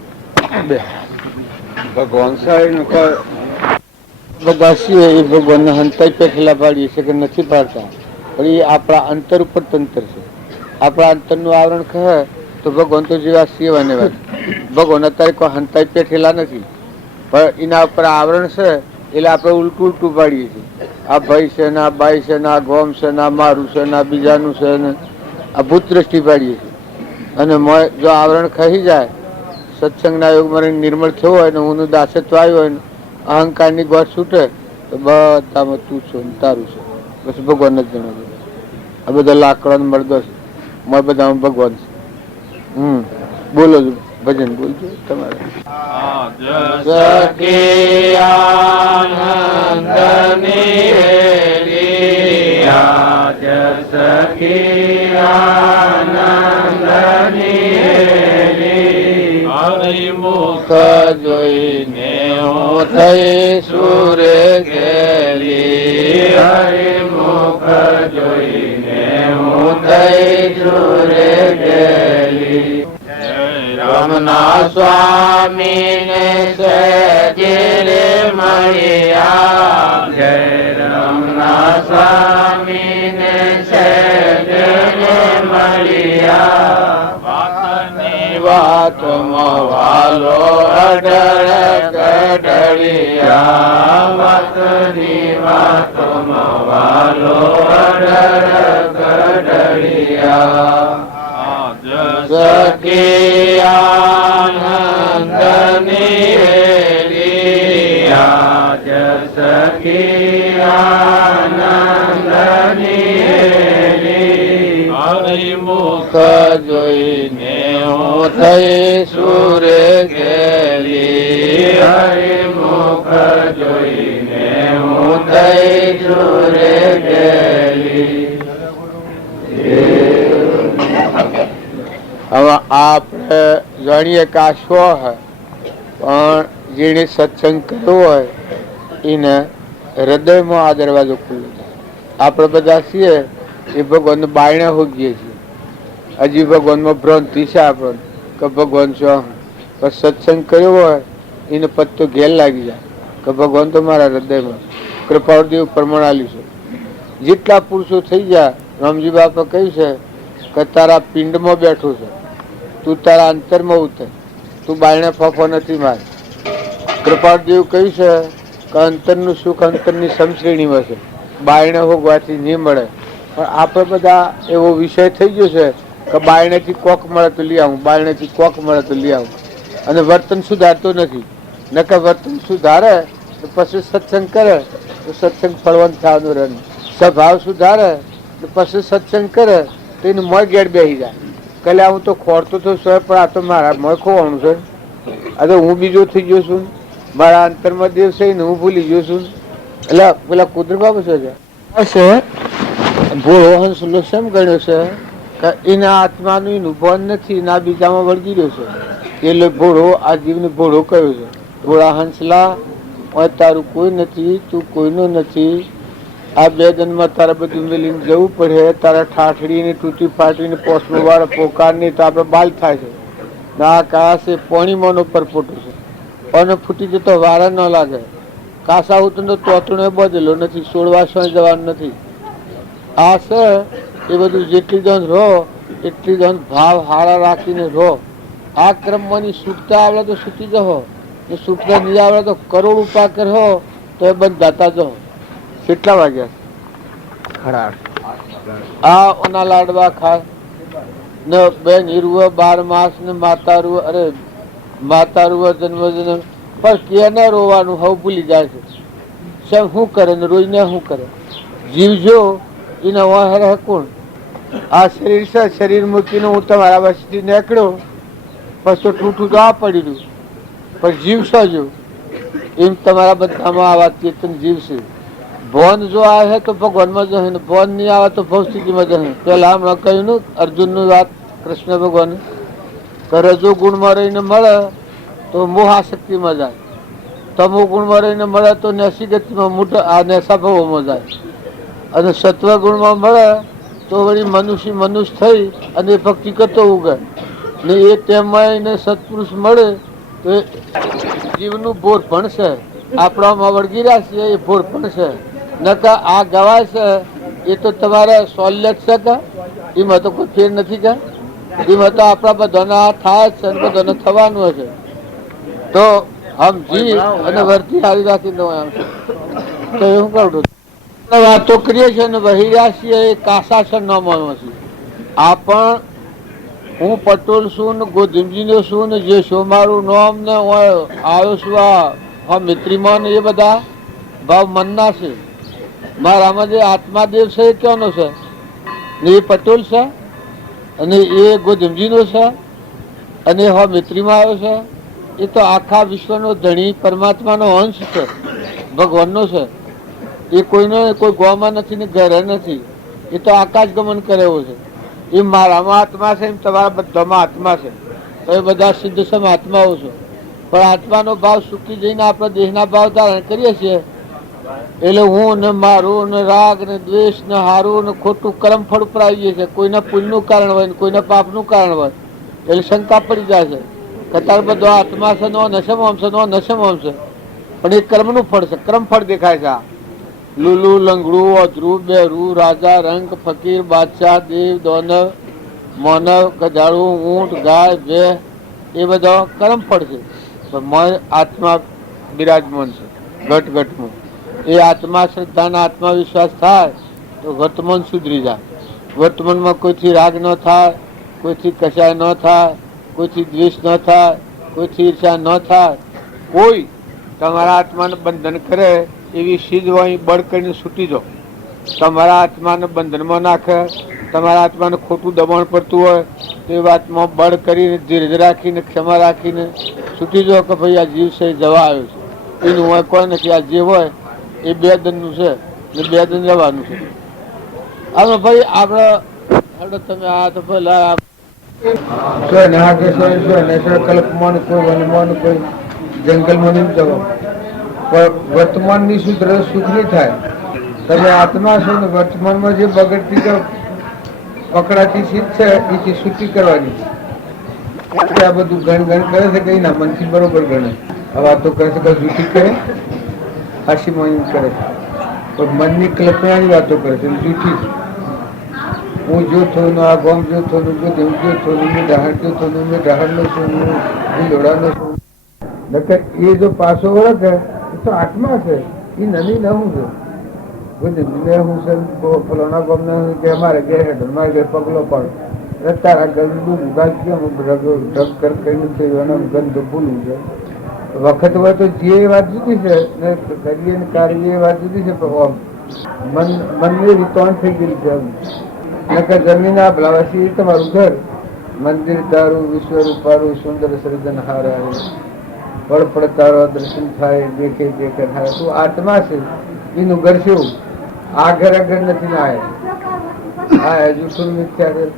ભગવાન સાહેબ બધા છીએ એ ભગવાનને હંતાઈ પેઠેલા પાડીએ છે કે નથી પાડતા, પણ એ આપણા અંતર ઉપર તંત્ર છે. આપણા અંતરનું આવરણ કહે તો ભગવાન તો જેવા સેવાને વાત. ભગવાન અત્યારે કોઈ હંતાઈ પેઠેલા નથી, પણ એના ઉપર આવરણ છે એટલે આપણે ઉલટું પાડીએ છીએ. આ ભાઈ છે ને, આ બાઈ છે ને, આ ગોમ છે ને, આ મારું છે ને, આ બીજાનું છે ને, આ ભૂત દ્રષ્ટિ પાડીએ છીએ. અને જો આવરણ ખહી જાય, સત્સંગના યોગમાં નિર્મળ થયો હોય ને હું દાસત્વ આવ્યો હોય ને અહંકારની ગોઠ છૂટે તો બધામાં તું છો તારું છે, બસ ભગવાન જ જણાવ્યું. આ બધા લાકડા મરદો છે, બધામાં ભગવાન છે. બોલો ભજન બોલજો તમારે. મુખ જોઈને હું થઈ સુરે ગેલી, હરિમુખ જોઈને હું થઈ સુરે ગેલી. રમના સ્વામી ને સજરે મળ્યા, જય રમના સ્વામી ને સજરે મળ્યા. વાતમાં વાલો અડળ કડળિયા, વાતની વાતમાં વાલો અડળ કડળિયા. સખી આનંદની હેલિયા, સખી આનંદની હેલી. હરિમુખ જોઈને હું થઈ સુરે ગેલી, હરિમુખ જોઈને હું થઈ સુરે ગેલી. હવે આપણે જાણીએ કે આ સ્વ હોય, પણ જેને સત્સંગ કર્યો હોય એને હૃદયમાં આ દરવાજો ખુલ્લો થાય. આપણે બધા છીએ એ ભગવાન બાયણે હોગીએ છીએ. હજી ભગવાનમાં ભ્રાંતિ છે આપણને કે ભગવાન શું, પણ સત્સંગ કર્યો હોય એને પત્તો ઘેર લાગી જાય કે ભગવાન તો મારા હૃદયમાં. કૃપાળદેવ પ્રમાણ આલ્યું છે. જેટલા પુરુષો થઈ જાય, રામજી બાપા કહ્યું છે કે તારા પિંડમાં બેઠો છે, તું તારા અંતરમાં ઉતર, તું બાયણે ફાફો નથી માર. કૃપાળદેવ કહ્યું છે કે અંતરનું સુખ અંતરની સમશ્રેણીમાં છે, બાયણે હોગવાથી નહીં મળે. પણ આપણે બધા એવો વિષય થઈ ગયો છે કે બાયણેથી કોક મળે તો લઈ આવું, બાયણેથી કોક મળે તો લઈ આવું, અને વર્તન સુધારતો નથી. નકર વર્તન સુધારે તો પછી સત્સંગ કરે તો સત્સંગ ફળવાનું થવાનું રહે. સ્વભાવ સુધારે પછી સત્સંગ કરે તો એને મોય ઘેર બેસી જાય. કલ્યા હું તો ખોરતો તો સ્વ પણ આ તો મારા મોય ખોવાનું છે. આ તો હું બીજો થઈ ગયો છું, મારા અંતરમાં દેવ છે ને હું ભૂલી ગયો છું. એટલે પેલા કુદરત બાબુ છે ભોળો હંસલો શેમ ગણ્યો છે કે એના આત્માનું એનું ભાન નથી, ના બીજામાં વળગી રહ્યો છે. એટલે ભોળો આ જીવને ભોળો કયો છે. ભોળા હંસલા તારું કોઈ નથી, તું કોઈનો નથી. આ બે જન્મમાં તારા બધું મેલીને જવું પડે. તારા ઠાઠડીને તૂટી ફાટીને પોસમો વાળા પોકારની તો આપણે બાલ થાય છે. ના કાશે પોણીમાંનો પરપોટો છે અને ફૂટી જતો વારા ન લાગે. કાસા ઉતરનો તોતણો બધેલો નથી, સોળવા સો જવાનું નથી. આ છે એ બધું જેટલી જણ રહો એટલી જણ ભાવ હારા રાખીને રહો. આ ક્રમમાંની છૂટતા આવડે તો છૂટી જહો, ને છૂટતા નહીં આવડે તો કરોડ ઉપા કરહો તો એ બંધાતા જહો. કેટલા વાગ્યા? આ ઓના લાડવા ખાય ને બેન હીરુઓ 12 માસ ને માતારું અરે માતારું જન્મ પણ કેને રોવાનું હવે ભૂલી જાય છે. શું કરે ને રોઈને શું કરે? જીવજો એને વહે કોણ? આ શરીર છે, શરીર મૂકીને હું તમારા વસ્તી નીકળ્યો પછી તો ઠૂઠું તો આ પડી રહ્યું, પણ જીવશો જો એમ તમારા બધામાં આવા ચેતન જીવશે. ભોન જો આવે તો ભગવાનમાં જશે ને ભોન નહીં આવે તો ભવસ્થિતિમાં જશે. પેલા હમણાં કહ્યું ને અર્જુનની વાત કૃષ્ણ ભગવાન કે રજો ગુણમાં રહીને મળે તો મોહાશક્તિમાં જાય, તમો ગુણમાં રહીને મળે તો નેસી ગતિમાં મોટા આ નેસા ભાવોમાં જાય, અને સત્વ ગુણમાં મળે તો વળી મનુષ્ય થઈ અને ભક્તિ કરતો ઉગે ને એ તેમાં એને સત્પુરુષ મળે તો જીવનું ભોર પણ છે. આપણામાં વળગી રહ્યા છે એ ભોર પણ છે. નકા આ ગવાય છે એ તો તમારે સોલ્યત છે કે એમાં તો કોઈ ફેર નથી કે એમાં તો આપણા બધાના થાય જ છે, બધાને થવાનું હશે. તો આમ જીવ અને વર્તી હારી રાખી દઉં એમ તો એવું કરું વાતો કરીએ છીએ ને વહી રહ્યા છીએ એ કાસા છે ન માનવા છીએ. આ પણ હું પટોલ છું ને ગોધીમજીનો છું ને જે છો મારું નામ ને આવ્યો છું આ મિત્રીમાં ને એ બધા ભાવ મનના છે. મારામાં જે આત્માદેવ છે એ ક્યાંનો છે ને એ પટોલ છે અને એ ગોધીમજીનો છે અને હા મિત્રીમાં આવ્યો છે. એ તો આખા વિશ્વનો ધણી પરમાત્માનો અંશ છે, ભગવાનનો છે. એ કોઈનો કોઈ ગોમાં નથી ને ઘરે નથી. એ તો આકાશ ગમન કરેવો છે. એ મારામાં આત્મા છે, એમ તમારા બધામાં આત્મા છે. તો એ બધા સિદ્ધ સમ આત્માઓ છે. પણ આત્માનો ભાવ સુખી જઈને આપણે દેહના ભાવ ધારણ કરીએ છીએ. એટલે હું ને મારું ને રાગ ને દ્વેષ ને હારું ને ખોટું કર્મફળ ઉપર આવીએ છીએ. કોઈના પુણ્યનું કારણ હોય ને કોઈના પાપનું કારણ હોય એટલે શંકા પડી જાય છે કે તાર બધો આત્મા છે નો નશમ છે નો નશમ છે, પણ એ કર્મનું ફળ છે. કર્મફળ દેખાય છે. લુલુ લંગડું અધરું બેરું રાજા રંગ ફકીર બાદશાહ દેવ દોનવ માનવ ગધાડું ઊંટ ગાય ભેં એ બધા કર્મફળ છે. પણ આત્મા બિરાજમાન છે ઘટઘટમાં. એ આત્મા શ્રદ્ધાના આત્મવિશ્વાસ થાય તો વર્તમાન સુધરી જાય. વર્તમાનમાં કોઈથી રાગ ન થાય, કોઈથી કશાય ન થાય, કોઈથી દ્વેષ ન થાય, કોઈથી ઈર્ષા ન થાય. કોઈ તમારા આત્માને બંધન કરે એવી સીધ હોય બળ કરીને છૂટી જાઓ. તમારા આત્માને બંધનમાં નાખે, તમારા આત્માને ખોટું દબાણ પડતું હોય તો એ વાતમાં બળ કરીને ધીરજ રાખીને ક્ષમા રાખીને છૂટી જાઓ કે ભાઈ આ જીવ છે જવા આવ્યો છે. એનું હોય કોઈ નથી. આ જે હોય એ 2 દનનું છે ને 2 દન જવાનું છે. આમાં ભાઈ આપણે તમે આ તો પેલા કલ્પમાં કોઈ વનમાં કોઈ જંગલમાં નહીં જવો. વર્તમાનની સુખ નહીં થાય. તમે આત્મા છો ને વર્તમાનમાં જે બગડતી પકડાતી સીધ છે એથી છૂટી કરવાની. આ બધું ગણ કરે છે કઈ ના મનથી બરોબર ગણે. હવે આ તો કહે છે કે જૂઠી કરે હાસી મોહિમ કરે પણ મનની કલ્પનાની વાતો કરે છે જૂઠી. હું જો થોનું આ ગોમ જો થોનું જો દેવ જો થોનું મેં ડાહર જો થોનું મેં ડાહરનો છું હું લોડાનો છું. એ જો પાછો ઓળખે તો આત્મા છે. એ નની ન હું છે હું છે ફલાણા ગમને કે અમારે ઘેર હેઠળ મારે ઘેર પગલો પડે તારા ગંદુ ઢગ કર કરીને ગંધ ભૂલું છે. વખત હોય તો જે વાત જુદી છે ને કરીએ ને કાર્ય એ વાત જુદી છે. મનની રીતોણ થઈ ગયેલી છે એમ. નકર જમીન આ ભલાવાસી તમારું ઘર, મંદિર તારું વિશ્વ રૂપારું સુંદર સર્જન હારા, પળ પળ તારો દર્શન થાય, દેખે દેખે થાય. તું આત્મા છે, એનું ઘર છે. આ ઘર અગર નથી ના આ જૂઠું મિથ્યા ઘર.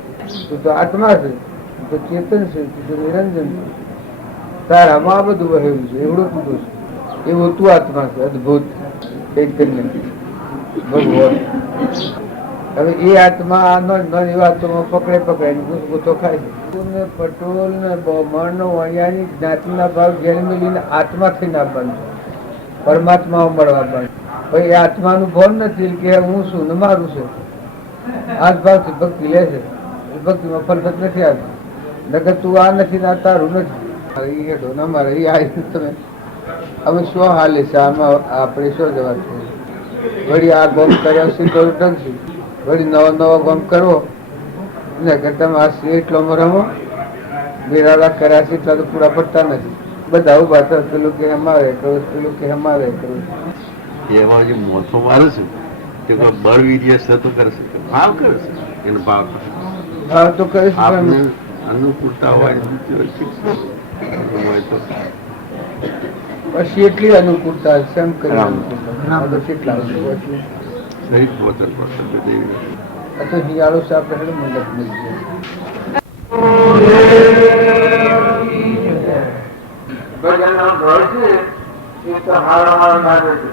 તું તો આત્મા છે, તું તો ચેતન છે, તું તો નિરંજન છે. તારામાં આ બધું વહેલું છે, એવડું બધું છે. એવું તું આત્મા છે, અદભુત ચૈતન્ય ભગવાન. હવે એ આત્મા આનો એવી વાતોમાં પકડે પકડાય ગુસ્સો ખાય છે. ને પટોલ ને બ્રાહ્મણ વણિયાની જ્ઞાતિના ભાવ જેને મિલીને આત્મા થઈને આપવાનું, પરમાત્મા મળવા આપવાનું. પછી એ આત્માનું ભાન નથી કે હું છું ને મારું છે. આ ભાવથી ભક્તિ લે છે, ભક્તિમાં ફરફત નથી આવતી. નકર તું આ નથી ને આ તારું નથી. હેઠો ના મારે એ આવી તમે હવે શું હાલે છે આમાં? આપણે શું જવાબ છે? વળી આ ગોમ કર્યા છે તો ઢંગશે, વળી નવો નવો ગોમ કરવો ને કે તમે આ એટલો રમો બિરાડા કર્યા છે તો પૂરા પડતા નથી. બધા ઉભા થશે, પેલું કે અમારે કરું, પેલું કે અમારે કરું. એમાં જે મોથો મારે છે તે કોઈ બળ વીર્ય થતું કરે છે, ભાવ કરે છે. એનો ભાવ ભાવ તો કરે છે, આપણે અનુકૂળતા હોય હોય તો પછી એટલી અનુકૂળતા સેમ કરી કેટલા શરીર વતન પડશે. તો હિયાળો સાપ રહે મંડપ મિલ ભજનનો ઘર છે એ તો હારો હારો લાગે છે.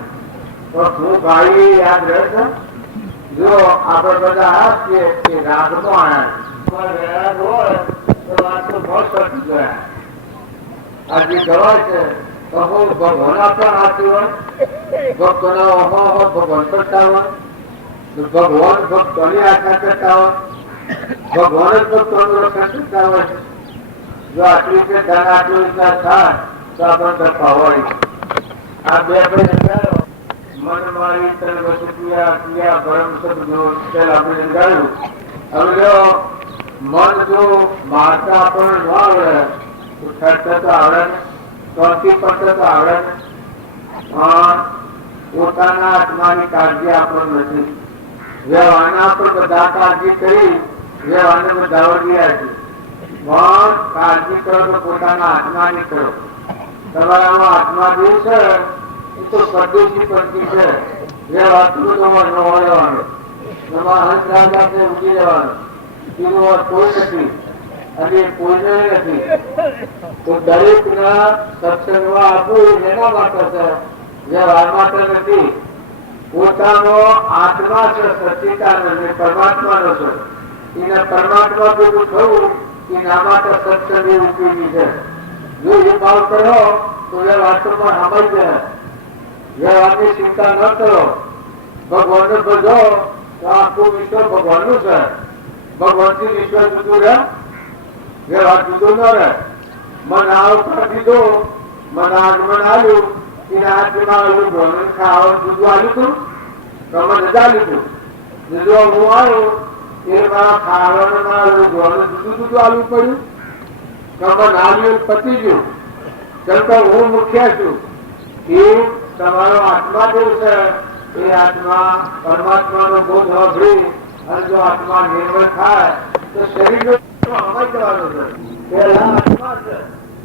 તો શું ભાઈ યાદ રહેશે? જો આપણે બધા હાથીએ એ રાગમાં આયા હોય તો આ તો બહુ સટી ગયા. આજે કહેવાય છે તો હું ભગવાન પણ હાથી હોય, ભક્તોના અભાવ ભગવાન કરતા હોય, ભગવાન ભક્તોની આશા કરતા હોય, ભગવાન જ ભક્તોનું રક્ષણ કરતા હોય. જો આટલી રીતે ધન આટલું વિચાર થાય તો આપણને પાવડી આ બે આપણે મન મારી તન વસ્તુ ક્રિયા ભરમ શબ્દો આપણે સમજાયું. હવે જો મન જો મારતા આપણને ન આવડે તો ઠરતા તો આવડે ને, ત્રણથી પડતા તો આવડે ને. પોતાના આત્માની કાળજી આપણને નથી. વ્યવહારના પર બધા કાળજી કરી વ્યવહારને બધા વળગ્યા છે. પણ કાળજી કરો તો પોતાના આત્માની કરો. તમારામાં આત્મા જે છે એ તો પરદેશી પંથી છે. વ્યવહાર તમારે વળવાનો, તમારા હંસ રાજાને ઉડી જવાનો. એનો અર્થ કોઈ નથી અને કોઈને નથી. તો દરેક ના સત્સંગમાં આપવું એના માટે છે, વ્યવહાર માટે નથી. પોતાનો આત્મા છે સચ્ચિદાનંદ પરમાત્માનો છે. એને પરમાત્મા ભેગું થવું એના માટે સત્સંગ એ ઉપયોગી છે. જો એ ભાવ કરો તો એ વાસ્તવમાં સમજ જાય. વ્યવહારની ચિંતા ન કરો, ભગવાનને ભજો તો આખું વિશ્વ ભગવાનનું છે. ભગવાનથી વિશ્વ જુદું રહે, વ્યવહાર જુદો ન રહે. મન આવતા દીધું, મન આગમન આવ્યું, એના હાથમાં આવ્યું ભ્રમણ ખાવાનું જુદું આવ્યું હતું, તમે રજા લીધું. જો હું આવ્યો એ મારા ખાવાનું જુદું જુદું આવવું પડ્યું. કમન આવ્યું પતી ગયું. કેમ કે હું મુખ્ય છું. એ તમારો આત્મા જેવું છે. એ આત્મા પરમાત્માનો બોધ સાંભળી અને જો આત્મા નિર્મળ થાય તો શરીર સમજ જવાનું છે. પહેલા આત્મા છે,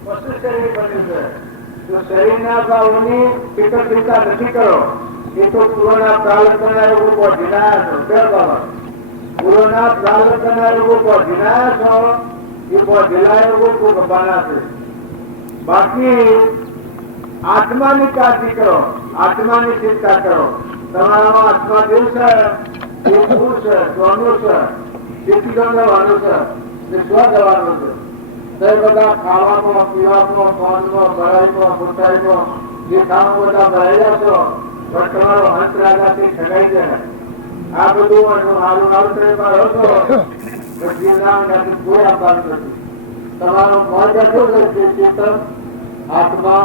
પછી શરીર બન્યું છે. તો શરીરના ભાવની ફિકર ચિંતા નથી કરો. એ તો પૂર્વના પ્રાલબ્ધના રોગો પર જીનાયા છો. પૂર્વના પ્રાલબ્ધના રોગો પર જીનાયા છો. એ પર જીલાયા રોગો ખૂબ ગંભાના છે. બાકી આત્માની કાળજી કરો, આત્માની ચિંતા કરો. તમારામાં આત્મા જેવું છે એ શું છે? સ્વનું છે. શીખી જવાનું છે, સ્વ જવાનું છે. તે બધા ખાવામાં, પીવામાં, પાનમાં, ભરાઈમાં, મોટાઈમાં જે કામ બધા ભરાયેલા છો પણ તમારો હંસ રાજાથી ઠગાઈ જાય. આ બધું હારું હારું ટ્રેનમાં રહો છો પછી કોઈ આપવાનું નથી. તમારો મન બેઠો છે ચેતન આત્મા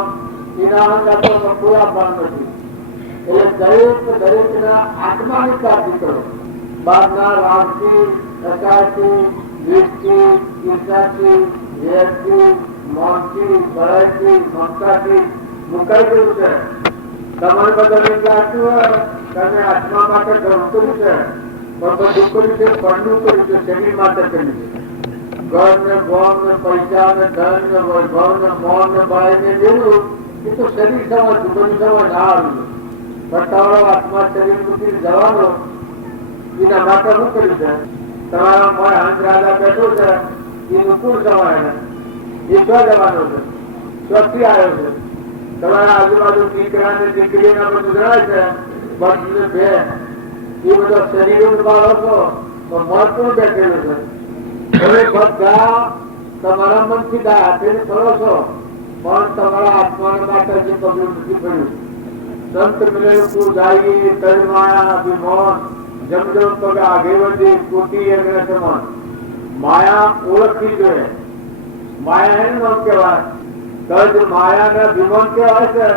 એના અંગાતો કોઈ આપવાનું નથી. એટલે દરેક ના આત્માની કાળજી કરો. બહારના રાગથી, પ્રકારથી, દ્વેષથી, ઈર્ષાથી, વેરથી, મોહથી, ભરાઈથી, મમતાથી મુકાઈ ગયું છે. તમારે બધાને લાગતું હોય તમે આત્મા માટે ઘણું કર્યું છે, પણ બધું કર્યું છે પરનું કર્યું છે, શરીર માટે કર્યું છે. ઘર ને ગોમ ને પૈસા ને ધન ને વૈભવ ને મોહ ને બાય ને જેવું એ તો શરીર સમજતું, બધું સમજ ના આવ્યું. પણ તમારો આત્મા શરીર મૂકીને જવાનો એના માટે શું કર્યું છે? તમારા મન હંસ રાજા બેઠો છે, એનું કુળ જવાય ને એ સ્વ જવાનો છે, સ્વથી આવ્યો છે. તમારા આજુબાજુ દીકરા ને દીકરીઓના બધું જણાય છે, બધું બે એ બધો શરીર બાળો છો તો મન પણ બેઠેલું છે. હવે બધા તમારા મનથી હાથે ફરો છો, પણ તમારા આત્માના માટે જે પગલું નથી પડ્યું. સંત મિલેલું કુળ જાય તજમાયા અભિમાન જમ જમ પગ આગે વધી કોટી અગ્ર સમાન. માયા ઓળખવી જોઈએ. માયા હે નામ કહેવાય. તજ માયા ને અભિમાન કહેવાય છે.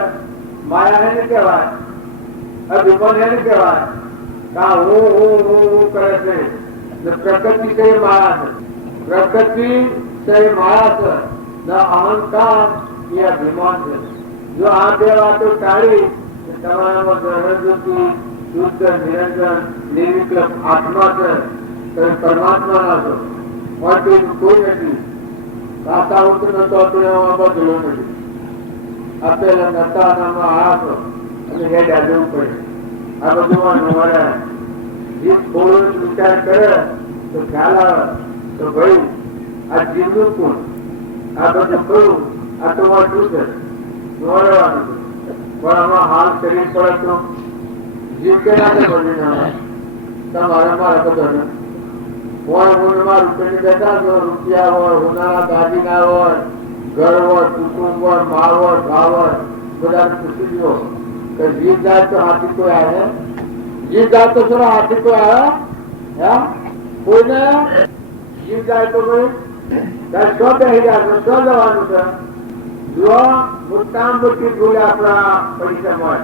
માયા હે ને કહેવાય, અભિમાન હે ને કહેવાય. કા હું કરે છે. પ્રકૃતિ છે એ માયા છે. પ્રકૃતિ છે એ માયા છે ને અહંકાર એ અભિમાન છે. જો આ બે વાતો ટાળી તમારામાં ગ્રહજ્યોતિ શુદ્ધ નિરંજન નિર્વિકલ્પ આત્મા છે, તમે પરમાત્મા ના છો. કોઈ નથી. કાકા ઉત્તર નતો બદલો નથી. આપેલા નતા નામાં હાથ અને હેડ જવું પડે. આ બધું મળે. જે થોડો વિચાર કરે તો ખ્યાલ આવે તો ભાઈ આ જીવનું કોણ, આ બધું કયું, આ તો શું છે મળવાનું છે. પણ આમાં હાલ શરીર પડે તો જીવ કે ના બની તમારે મારે બધા હોય હોનમાં રૂપિયાની બેઠા છો, રૂપિયા હોય, હોનારા દાદીના હોય, ઘર હોય, કુટુંબ હોય, માળ હોય, ભાવ હોય, બધાને પૂછી દો કે જીવ જાય તો હાથી કોઈ આવે? જીવ જાય તો ચલો હાથી કોઈ આવે? કોઈને જીવ જાય તો ભાઈ શું બેસી જાય તો શું જવાનું છે? જો મોટા મોટી ભૂલ આપણા પૈસા મળે.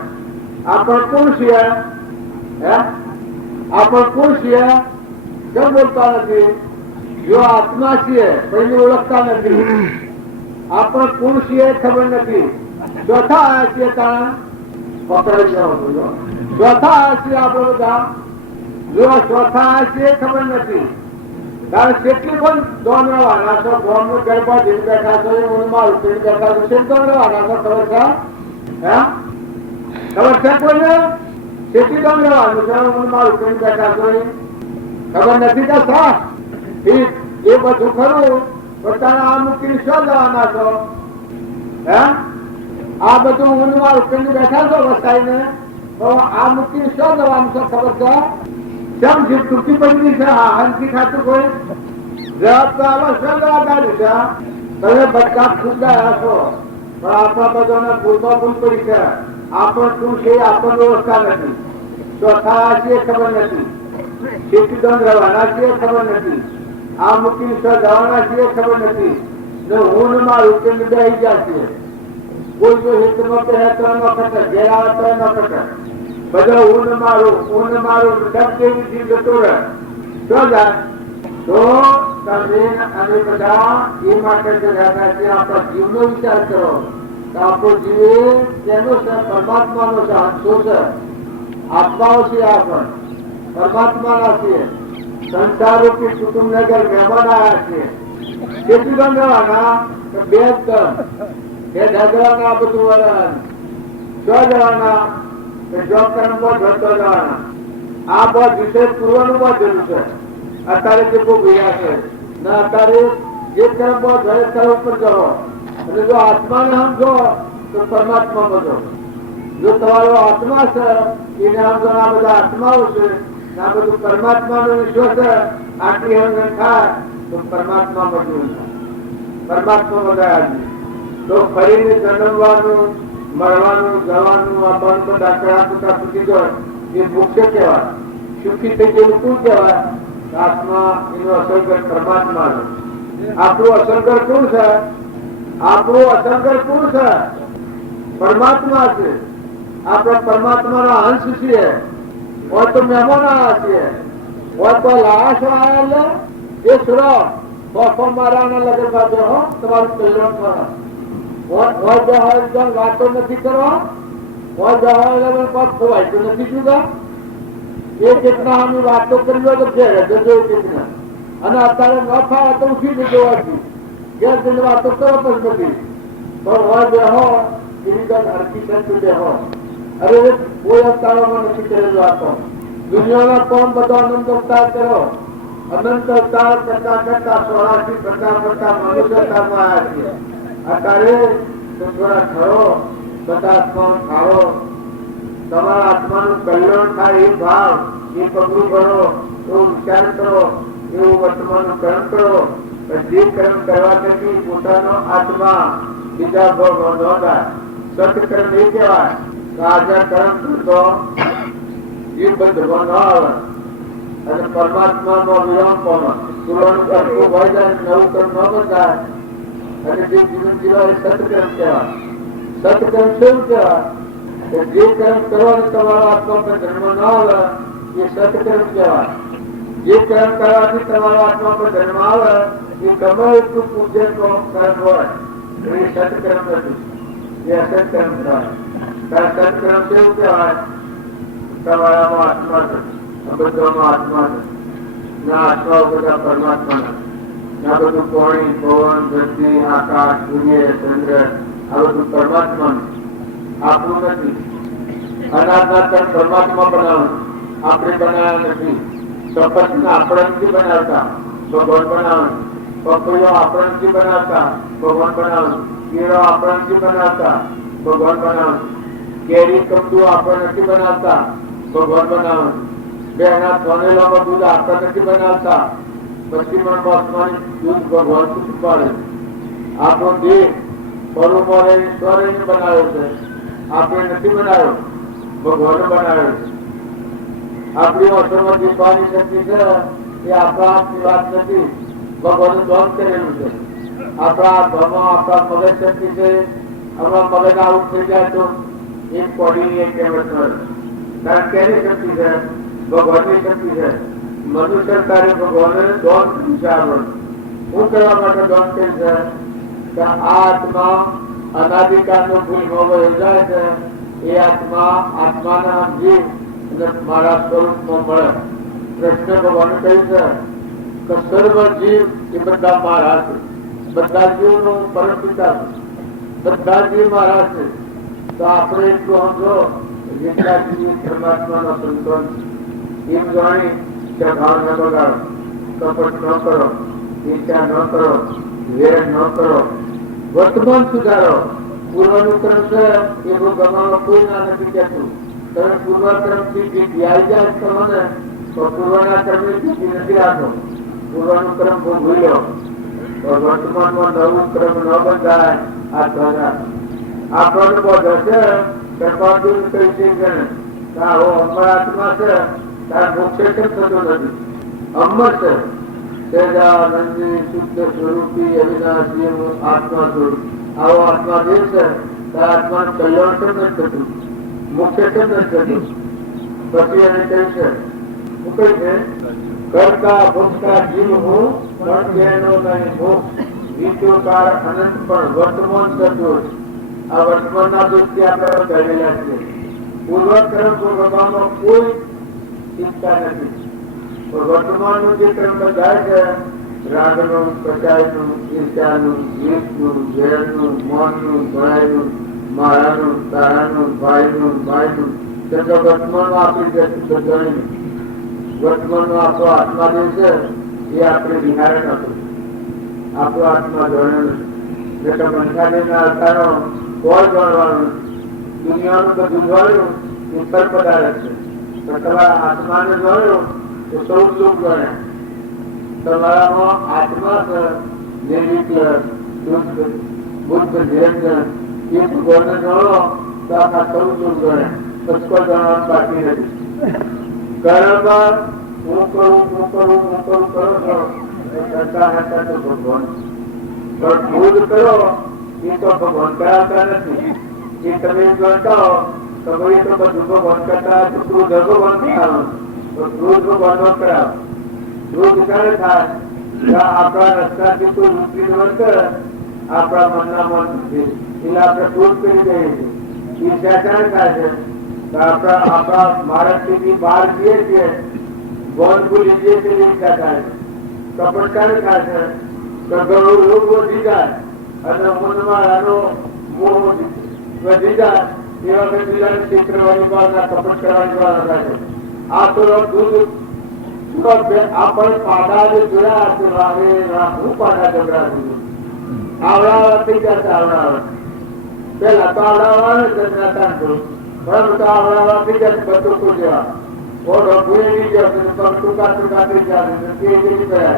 આપણ કોણ છીએ? આપણ કોણ છીએ? કેમ બોલતા નથી? જો આત્મા છીએ પછી ઓળખતા નથી. આપણે કોણ છીએ ખબર નથી. ચોથા આવ્યા છીએ ત્યાં પકડી જાઓ. ચોથા આવ્યા છીએ આપણે બધા. જો ચોથા આવ્યા છીએ ખબર નથી. કારણ કેટલી પણ દોન રહેવાના છો, ગોમ નું ગરબા જીવ બેઠા છો, ઊંડમાં ઉતરી બેઠા છો, કેટલો રહેવાના છો ખબર છે? ખબર છે કોઈને? કેટલી દોન રહેવાનું છે, ઊંડમાં ઉતરી બેઠા છો ખબર નથી કે સા એ બધું ખરું. પોતાના આ મૂકીને શું જવાના છો? આ બધું ઊંડમાં ઉતરી બેઠા છો વસાઈને, તો આ મૂકીને શું જવાનું છે ખબર છે? કેમ જે તૂટી પડી છે હંસી ખાતું કોઈ જવાબ તો આલો શું જવાબદારી છે? તમે બધા ખુદાયા છો, પણ આપણા બધાને ભૂલમાં ભૂલ પડી છે. આપણે શું છે આપણને ઓળખતા નથી. ચોથા છીએ ખબર નથી. ખેતી દંડ રહેવાના છીએ ખબર નથી. આ મૂકીને સર જવાના છીએ ખબર નથી. ને હું ને મારું કેમ બેસી ગયા છીએ. કોઈ જો હિતમાં કહે તો ન ખટે, ઘેર આવે તો ન ખટે. બધા હું ને મારું ડબ જેવી જીવ જતો રહે. શું જાય તો તમે અમે બધા એ માટે રહ્યા છીએ. આપણા જીવનો વિચાર કરો તો આપણો જીવ તેનો છે, પરમાત્માનો છે, હંસો છે, આત્માઓ છે. આપણ પરમાત્માના છીએ. સંસાર રૂપી કુટુંબ નગર મહેમાન આવ્યા છીએ. કેટલી દંડ રહેવાના? બે દંડ, બે ઢગલાના બધું વળવાનું. શું જવાના? જોબ કર્મ જતો જવાના. આ બહુ વિશેષ પૂર્વનું બધેલું છે. અત્યારે જે બહુ ગયા છે ને અત્યારે જે કર્મ બહુ ઘરે સ્થળ ઉપર જવો. અને જો આત્માને સમજો તો પરમાત્મા બધો. જો તમારો આત્મા છે એને સમજો આ બધા આત્માઓ છે, આ બધું પરમાત્માનો વિશ્વ છે. આટલી સમજણ થાય તો પરમાત્મા બધું પરમાત્મા બધા આવી તો ફરીને જન્મવાનું, મરવાનું, જવાનું, આ બંધ બધા કળા સુધી જાય એ મુખ્ય કહેવાય. સુખી થઈ ગયેલું શું કહેવાય? આત્મા એનો અસરગર પરમાત્મા છે. આપણું અસરગર કોણ છે? આપણું અસરગર કોણ છે? પરમાત્મા છે. આપણે પરમાત્માના અંશ છીએ. હોય તો મહેમાન આવ્યા છીએ, હોય તો લાશ આવ્યા એ સુરો બફો મારાના લગન બાજુ હો તમારું પહેલો વાતો નથી કરવા. ખોવાય તો નથી જુદા. એ ચેતનાની વાતો કરી લો તો છે જજો ચેતના. અને અત્યારે ન થાય તો ઉઠી જજો વાંચી ઘેર જઈને વાતો કરો પણ બધી પણ હોય બેહો એની વાત હરકી સંત બેહો. અરે કોઈ અવતારોમાં નથી કરેલું આ તો. દુનિયાના કોણ બધો અનંત અવતાર કરો. અનંત અવતાર કરતા કરતા 84 મનુષ્ય અવતારમાં આવ્યા છીએ. અત્યારે તો થોડા ખરો બધા આત્માઓ ખાઓ. તમારા આત્માનું કલ્યાણ થાય એ ભાવ એ પગલું ભરો, એવો વિચાર કરો, એવું વર્તમાનનું કર્મ કરો. જે કર્મ કરવા થકી પોતાનો આત્મા બીજા ભાવ ન થાય. સત્કર્મ એ કહેવાય. આજે કર્મ કરતો એ બંધ ન આવે અને પરમાત્માનો વિરામ પામે. પુરાણું કરતું હોય જાય નવું કર્મ ન બંધાય અને જે જીવન જીવાય એ સત્કર્મ કહેવાય. સત્કર્મ શું કહેવાય? જે કર્મ કરવાનો તમારો આત્મા પર ધર્મ ન આવે એ સત્કર્મ કહેવાય. જે કર્મ કરવાથી તમારો આત્મા પર ધર્મ આવે એ ગમે એટલું પૂજ્ય કર્મ હોય એ સત્કર્મ નથી, એ અસત્કર્મ કહેવાય. સત્કર્મ કેવું કહેવાય? તમારામાં આત્મા છે, બધોમાં આત્મા છે. ના આત્માઓ બધા પરમાત્માના. ના બધું પાણી, પવન, ધરતી, આકાશ, સૂર્ય, ચંદ્ર આ બધું પરમાત્માનું, આપણું નથી. અનાજના પરમાત્મા બનાવવાનું, આપણે બનાવ્યા નથી. સપતને આપણે નથી બનાવતા, ભગવાન બનાવવાનું. પપૈયો આપણે નથી બનાવતા, ભગવાન બનાવવાનું. કેળો આપણે નથી બનાવતા, ભગવાન બનાવવાનું. કેરી કમદુ આપણે નથી બનાવતા, ભગવાન બનાવવાનું. બેના સોનેલામાં દૂધ આપણે નથી બનાવતા, પછી પણ દૂધ ભગવાન પૂછું પાડે. આપણો દેહ પરુમાં રહીને સ્વરહીને બનાવ્યો છે, આપણે નથી બનાવ્યો, ભગવાને બનાવ્યો છે. આપણી અસરમાં જીવવાની શક્તિ છે એ આપણા હાથની વાત નથી, ભગવાને દોન કરેલું છે. આપણા હાથમાં આપણા મગજ શક્તિ છે. આપણા મગજ આવું થઈ જાય તો એક કોડીની એક કહેવત મળે. કારણ કે એની શક્તિ છે, ભગવાનની શક્તિ છે. મનુષ્ય કાર્ય ભગવાને દોન કર્યું છે. આપણને શું કરવા માટે દોન કર્યું છે? કે આ આત્મા અનાદિકાળનો ભૂલમાં યોજાય છે. એ આત્માના જીવ અને મારા સ્વરૂપમાં મળે. કૃષ્ણ ભગવાને કહ્યું છે કે સર્વ જીવ એ બધા મારા છે. બધા જીવનો પરમ પિતા છે. બધા જીવ મારા છે. તો આપણે એટલું સમજો જેટલા જીવ પરમાત્માનો સંતોષ એમ જાણી કે ભાવ ન બગાડો, કપટ ન કરો, ઈચ્છા ન કરો, વેર ન કરો, વર્તમાન સુધારો. પૂર્વનું ક્રમ છે એ બહુ ગમાવા કોઈ ના નથી કહેતું. તમે પૂર્વક્રમ થી ધ્યાન જાય તમને તો પૂર્વના ક્રમ ની સ્થિતિ નથી રાખો. પૂર્વનું ક્રમ બહુ ભૂલ્યો તો વર્તમાનમાં નવું ક્રમ ન બંધાય. આ દ્વારા આપણને બોધ હશે કૃપાદુર કહી છે આવો અમર આત્મા છે તાર મોક્ષે કેમ થતો નથી? અમર છે તેજાનંદી શુદ્ધ સ્વરૂપી અવિનાશી આત્મા સ્વરૂપ. આવો આત્મા જે છે તાર આત્માનું કલ્યાણ કેમ નથી થતું? મોક્ષે કેમ નથી થતું? પછી એને કહે છે શું કહી છે? કરતા ભોગતા જીવ હું પણ તેનો નહીં મોક્ષ. વિશ્વકાર અનંત પણ વર્તમાન સદોષ. આ વર્તમાનના દોષથી આપણે કરેલા છે. પૂર્વક્રમ ભોગવવામાં કોઈ ચિંતા નથી. વર્તમાનનું જે કર્મ જાય છે રાગનું, કચાયનું, ઈર્ષ્યાનું, દ્વેષનું, ઝેરનું, મૌનનું, ભણાયનું, મારાનું, તારાનું, ભાઈનું, ભાઈનું વર્તમાનમાં આપણી ગણી. વર્તમાનનો આપણો આત્મા જે છે એ આપણે વિહાર નથી. આપણો આત્મા જાણ્યો નથી. એટલે બંધારીના અવતારો કોઈ જાણવાનું નથી. દુનિયાનું બધું જાણ્યું એ પર પદાર્થ છે. પણ તમારા આત્માને જાણ્યું તો સૌ સુખ ગણે. તમારામાં આત્મા છે નિર્વિકલ્પ, શુદ્ધ, બુદ્ધ, ધીરજ એ ભગવાનને જાણો તો આખા સૌ સુખ ગણે. પછી કોઈ જાણવાનું બાકી નથી. કર્મ હું કરું કરો છો એ કરતા હતા તો ભગવાન. પણ ભૂલ કરો એ તો ભગવાન કરાવતા નથી. એ તમે જાણતા હો તો ભાઈ તો બધું ભગવાન કરતા ક્રોધ ભગવાન કરાવવાનું. તો ક્રોધ ભગવાન નો કરાવ. ક્રોધ ક્યારે થાય? આપણા રસ્તાથી કોઈ વૃત્તિ વર્તે આપણા મનના મન એટલે આપણે ક્રોધ કરી દઈએ છીએ. ઈર્ષ્યા ક્યારે થાય છે? આપણા મહારાષ્ટ્રથી બહાર જઈએ છીએ, ગોંદ ભૂલી જઈએ છીએ, ઈચ્છા થાય કપટકારી થાય છે, તો ઘણું રોગ વધી જાય અને મનમાં આનો મોહ વધી જાય. એવા બીજાને શીખરવાની ભાવના, કપટ કરવાની ભાવના થાય છે. આ તો દૂધ આપણે પાડા જોયા હું પાડા જબરા આવડા થઈ જશે. આવડા પેલા તો આવડા જમરાતા પણ તો આવડા થઈ જશે બધું જેવા ઓઢો ભૂલી ગયો ટૂંકા ટૂંકા થઈ જાય.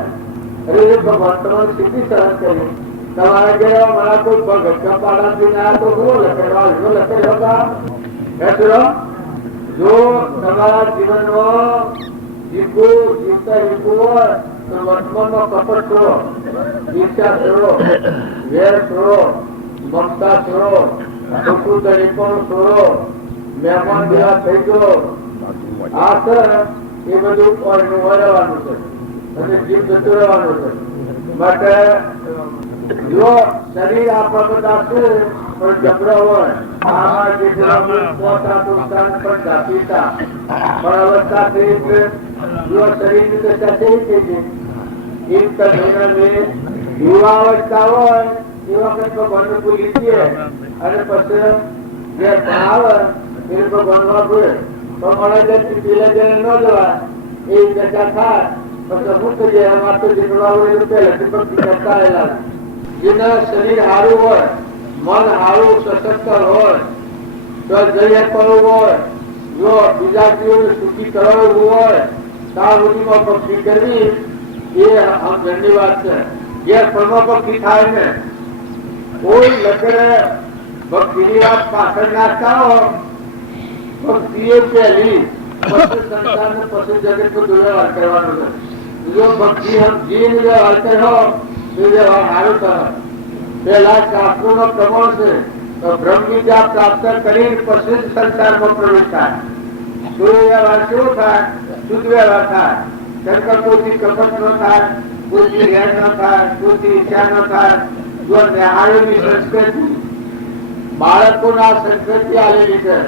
અરે ભગવાન તમારી સ્થિતિ સરસ કરી. તમારે ગયા મારા કોઈ ભગત પાડા ના તો લખેલા જો તમારા જીવનમાં જીવતા જીવવું હોય તો વર્તમાનમાં કપટ છોડો, ઈર્ષા છોડો, વેર છોડો, મમતા છોડો, ખોટું તરીપણ છોડો, મહેમાન જેવા થઈ ગયો. આ સર એ બધું વળવાનું છે અને જીવ જતું રહેવાનું છે. માટે જો શરીર આપણા બધા છે પણ જબરો હોય, આમાં જે શરીરની દશા થઈ ગઈ છે. યુવાવસ્થા હોય એ વખત ભગવાન ભૂલી જઈએ અને પછી જે આવે એ ભગવાનમાં ભૂલે તો મળે પેલા જઈને ન જવાય એ દશા થાય. પછી શું થઈ જાય એમાં તો જેટલા પહેલાથી ભક્તિ કરતા આવેલા. જેના શરીર સારું હોય, મન સારું સશક્ત હોય, તો જઈએ કરવું હોય, જો બીજા જીવોને સુખી કરાવવું હોય ત્યાં સુધીમાં ભક્તિ કરવી એ આમ ઘરની વાત છે. જે ફળમાં ભક્તિ થાય ને કોઈ લખડે ભક્તિની વાત પાછળ નાખતા હો. ભક્તિ એ પહેલી, પછી સંસાર ને પછી જગત નો દુર્વ્યવહાર કરવાનો છે. જો ભક્તિ જીને વ્યવહાર કર્યો તો વ્યવહાર સારું કરો. પેલા શાસ્ત્રો નો પ્રમાણ છે તો બ્રહ્મ વિદ્યા પ્રાપ્ત કરી પછી જ સંસારમાં પ્રવેશ થાય. સૂર્ય વ્યવહાર કેવો થાય? શુદ્ધ વ્યવહાર થાય. શંકર કોઈથી કપટ ન થાય, કોઈથી રેડ ન થાય, કોઈથી ઈચ્છા ન થાય. જો ન્યાયોની સંસ્કૃતિ બાળકોના સંસ્કૃતિ આવેલી છે.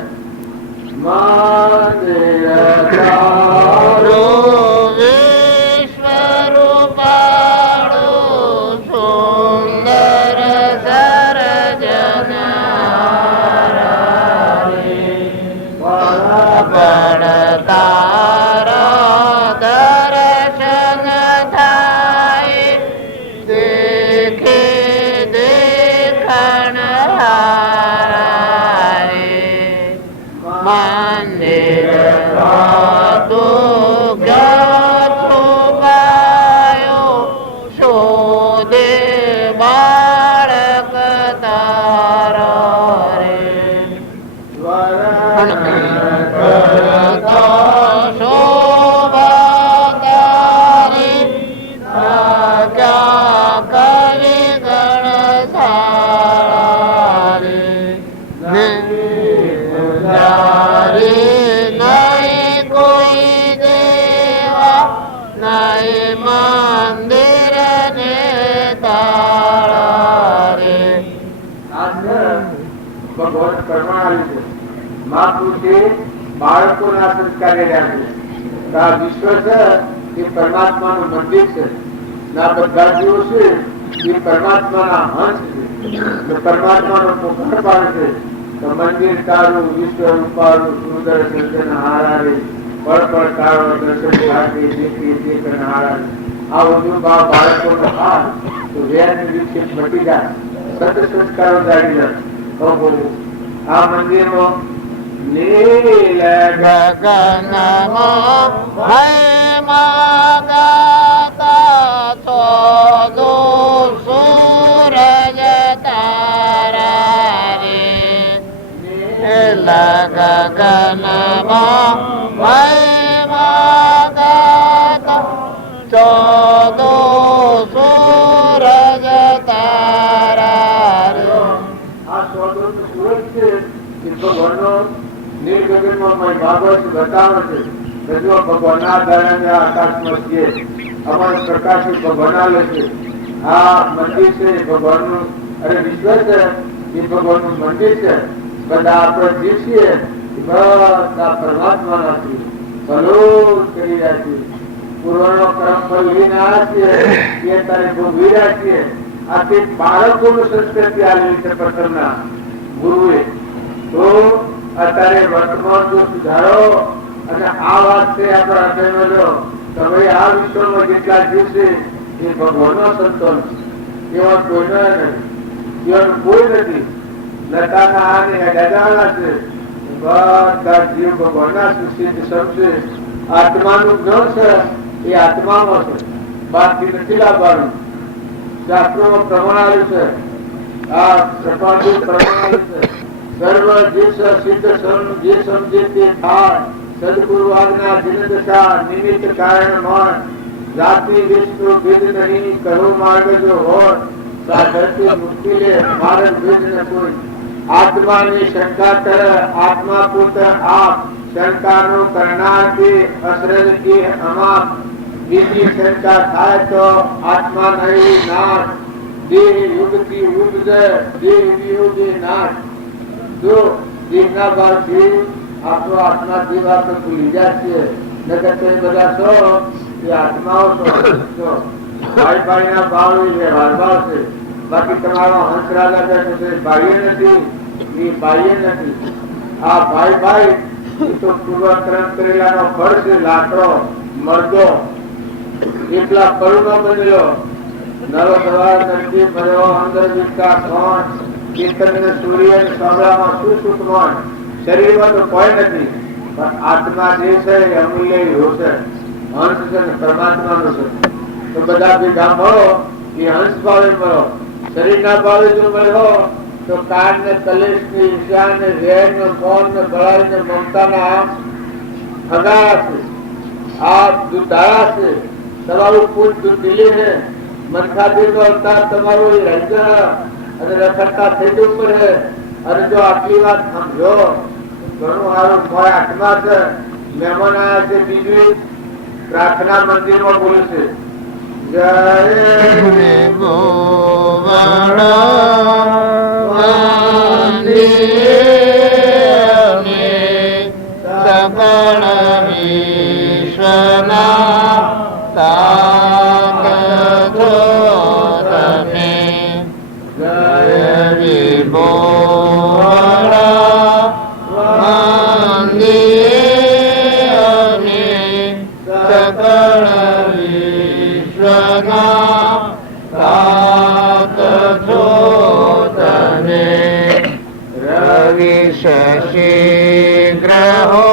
બાળકોના સંસ્કાર વિશ્વ છે એ પરમાત્માનું મંદિર છે. બધા જીવો છે એ પરમાત્માના હંસ છે, પરમાત્માનો પોકાર પાડે છે. તો મંદિર તારું, વિશ્વ રૂપારું, સુંદર સર્જન હારારે, પળ પળ તારો દર્શન ભારતી દેખી દેખન હારારે. આ બધું બાળકોનો હાથ તો વેર વિકસિત મટી જાય, સત સંસ્કારો જાણી જાય. આ મંદિરમાં નીલ ગગનમાં મહિમા ગાતા ચોદો સૂરજ તારા રે. નીલ ગગનમાં મહિમા ગાતા ચોદો સૂરજ તારા રે. આ ચોદો સૂરજ છે ભગવાનનો નીલ ગગનમાં ભાગવત બતાવે છે. રજૂ ભગવાનના દરમિયાન આકાશમાં છીએ, અમારો પ્રકાશ ભગવાન આવે છે. આ મંદિર છે ભગવાનનું, અરે વિશ્વ છે એ ભગવાનનું મંદિર છે. બધા આપણે જીવ છીએ એ બધા પરમાત્માના છે, ભલું કરી રહ્યા છે. પૂર્વનો કર્મ ફળ લઈને આવ્યા છીએ એ તારે ભોગવી રહ્યા છીએ. આથી બાળકોનું સંસ્કૃતિ આવેલી છે પ્રથમના ગુરુએ. તો અત્યારે વર્તમાન જો સુધારો અને આ વાત છે આપણા હૃદયમાં જો તમે આ વિશ્વમાં જેટલા જીવ છે એ ભગવાનનો સંતોન એવા કોઈનો નથી, એવાનું કોઈ નથી. લતાના આને હેડાવાના છે, બધા જીવ ભગવાનના સુશીલ સમજે. આત્માનું જ્ઞાન છે એ આત્મામાં છે, બાકી નથી લાવવાનું. શાસ્ત્રોમાં પ્રમાણ આવ્યું છે, આ સપાટી પ્રમાણ આવ્યું છે. સર્વ જે સિદ્ધ સર્વ જે સમજે તે થાય. સદગુરુ આજ્ઞા દિન દશા નિમિત્ત કારણ મન. જાતિ વિષ્ણુ ભેદ નહીં કરો માર્ગ જો હોય. સાધરતી મુશ્કેલે માર્ગ ભેદ ન કોઈ. આત્માની શંકા કર આત્મા પુત્ર આપ. શંકાનો કરનારથી અસરદ કે અમાપ. બીજી શંકા થાય તો આત્મા નહીં નાશ. દેહ યુગથી યુગ દેહ વિયોગે નાશ. જો દેહના ભાવથી આપણો આત્મા જેવા તો ભૂલી જાય છે. નગર તો એ બધા છો એ આત્માઓ છો. ભાઈ ભાઈના ભાવ એ વ્યવહાર ભાવ છે. બાકી તમારો હંસ રાજા છે બાહ્ય નથી, એ બાહ્ય નથી. આ ભાઈ ભાઈ એ તો પૂર્વ કર્મ કરેલાનો ફળ છે. લાકડો મરદો એટલા ફળનો બનેલો નરો સવાર નરજી ભર્યો અંદર વિસ્તા કોણ. ચેતન સૂર્ય સાંભળામાં શું સુખમાં. શરીરમાં તો કોઈ નથી, પણ આત્મા જે છે એ અમૂલ્ય એવો છે. હંસ છે ને પરમાત્માનો છે. તો બધા ભેગા મળો એ હંસ ભાવે મળો. શરીર ના ભાવે જો મળ્યો તો કાન ને કલેશ ને ઈર્ષ્યા ને વેર ને મોહ ને બળાઈ ને મમતા ના હગારા છે. આ દુધારા છે. તમારું પૂજ દૂધ દિલી ને મનખાદી નો અવતાર તમારું એ રંજન અને રખડતા થઈ ઉપર છે. અને જો આટલી વાત સમજો ઘણું સારું. મારા હાથમાં છે મહેમાન આવ્યા છે. બીજું પ્રાર્થના મંદિરમાં બોલે છે જય સગણ વિશ્વના તાકતો તમે. જય વિભો શશી ગ્રહો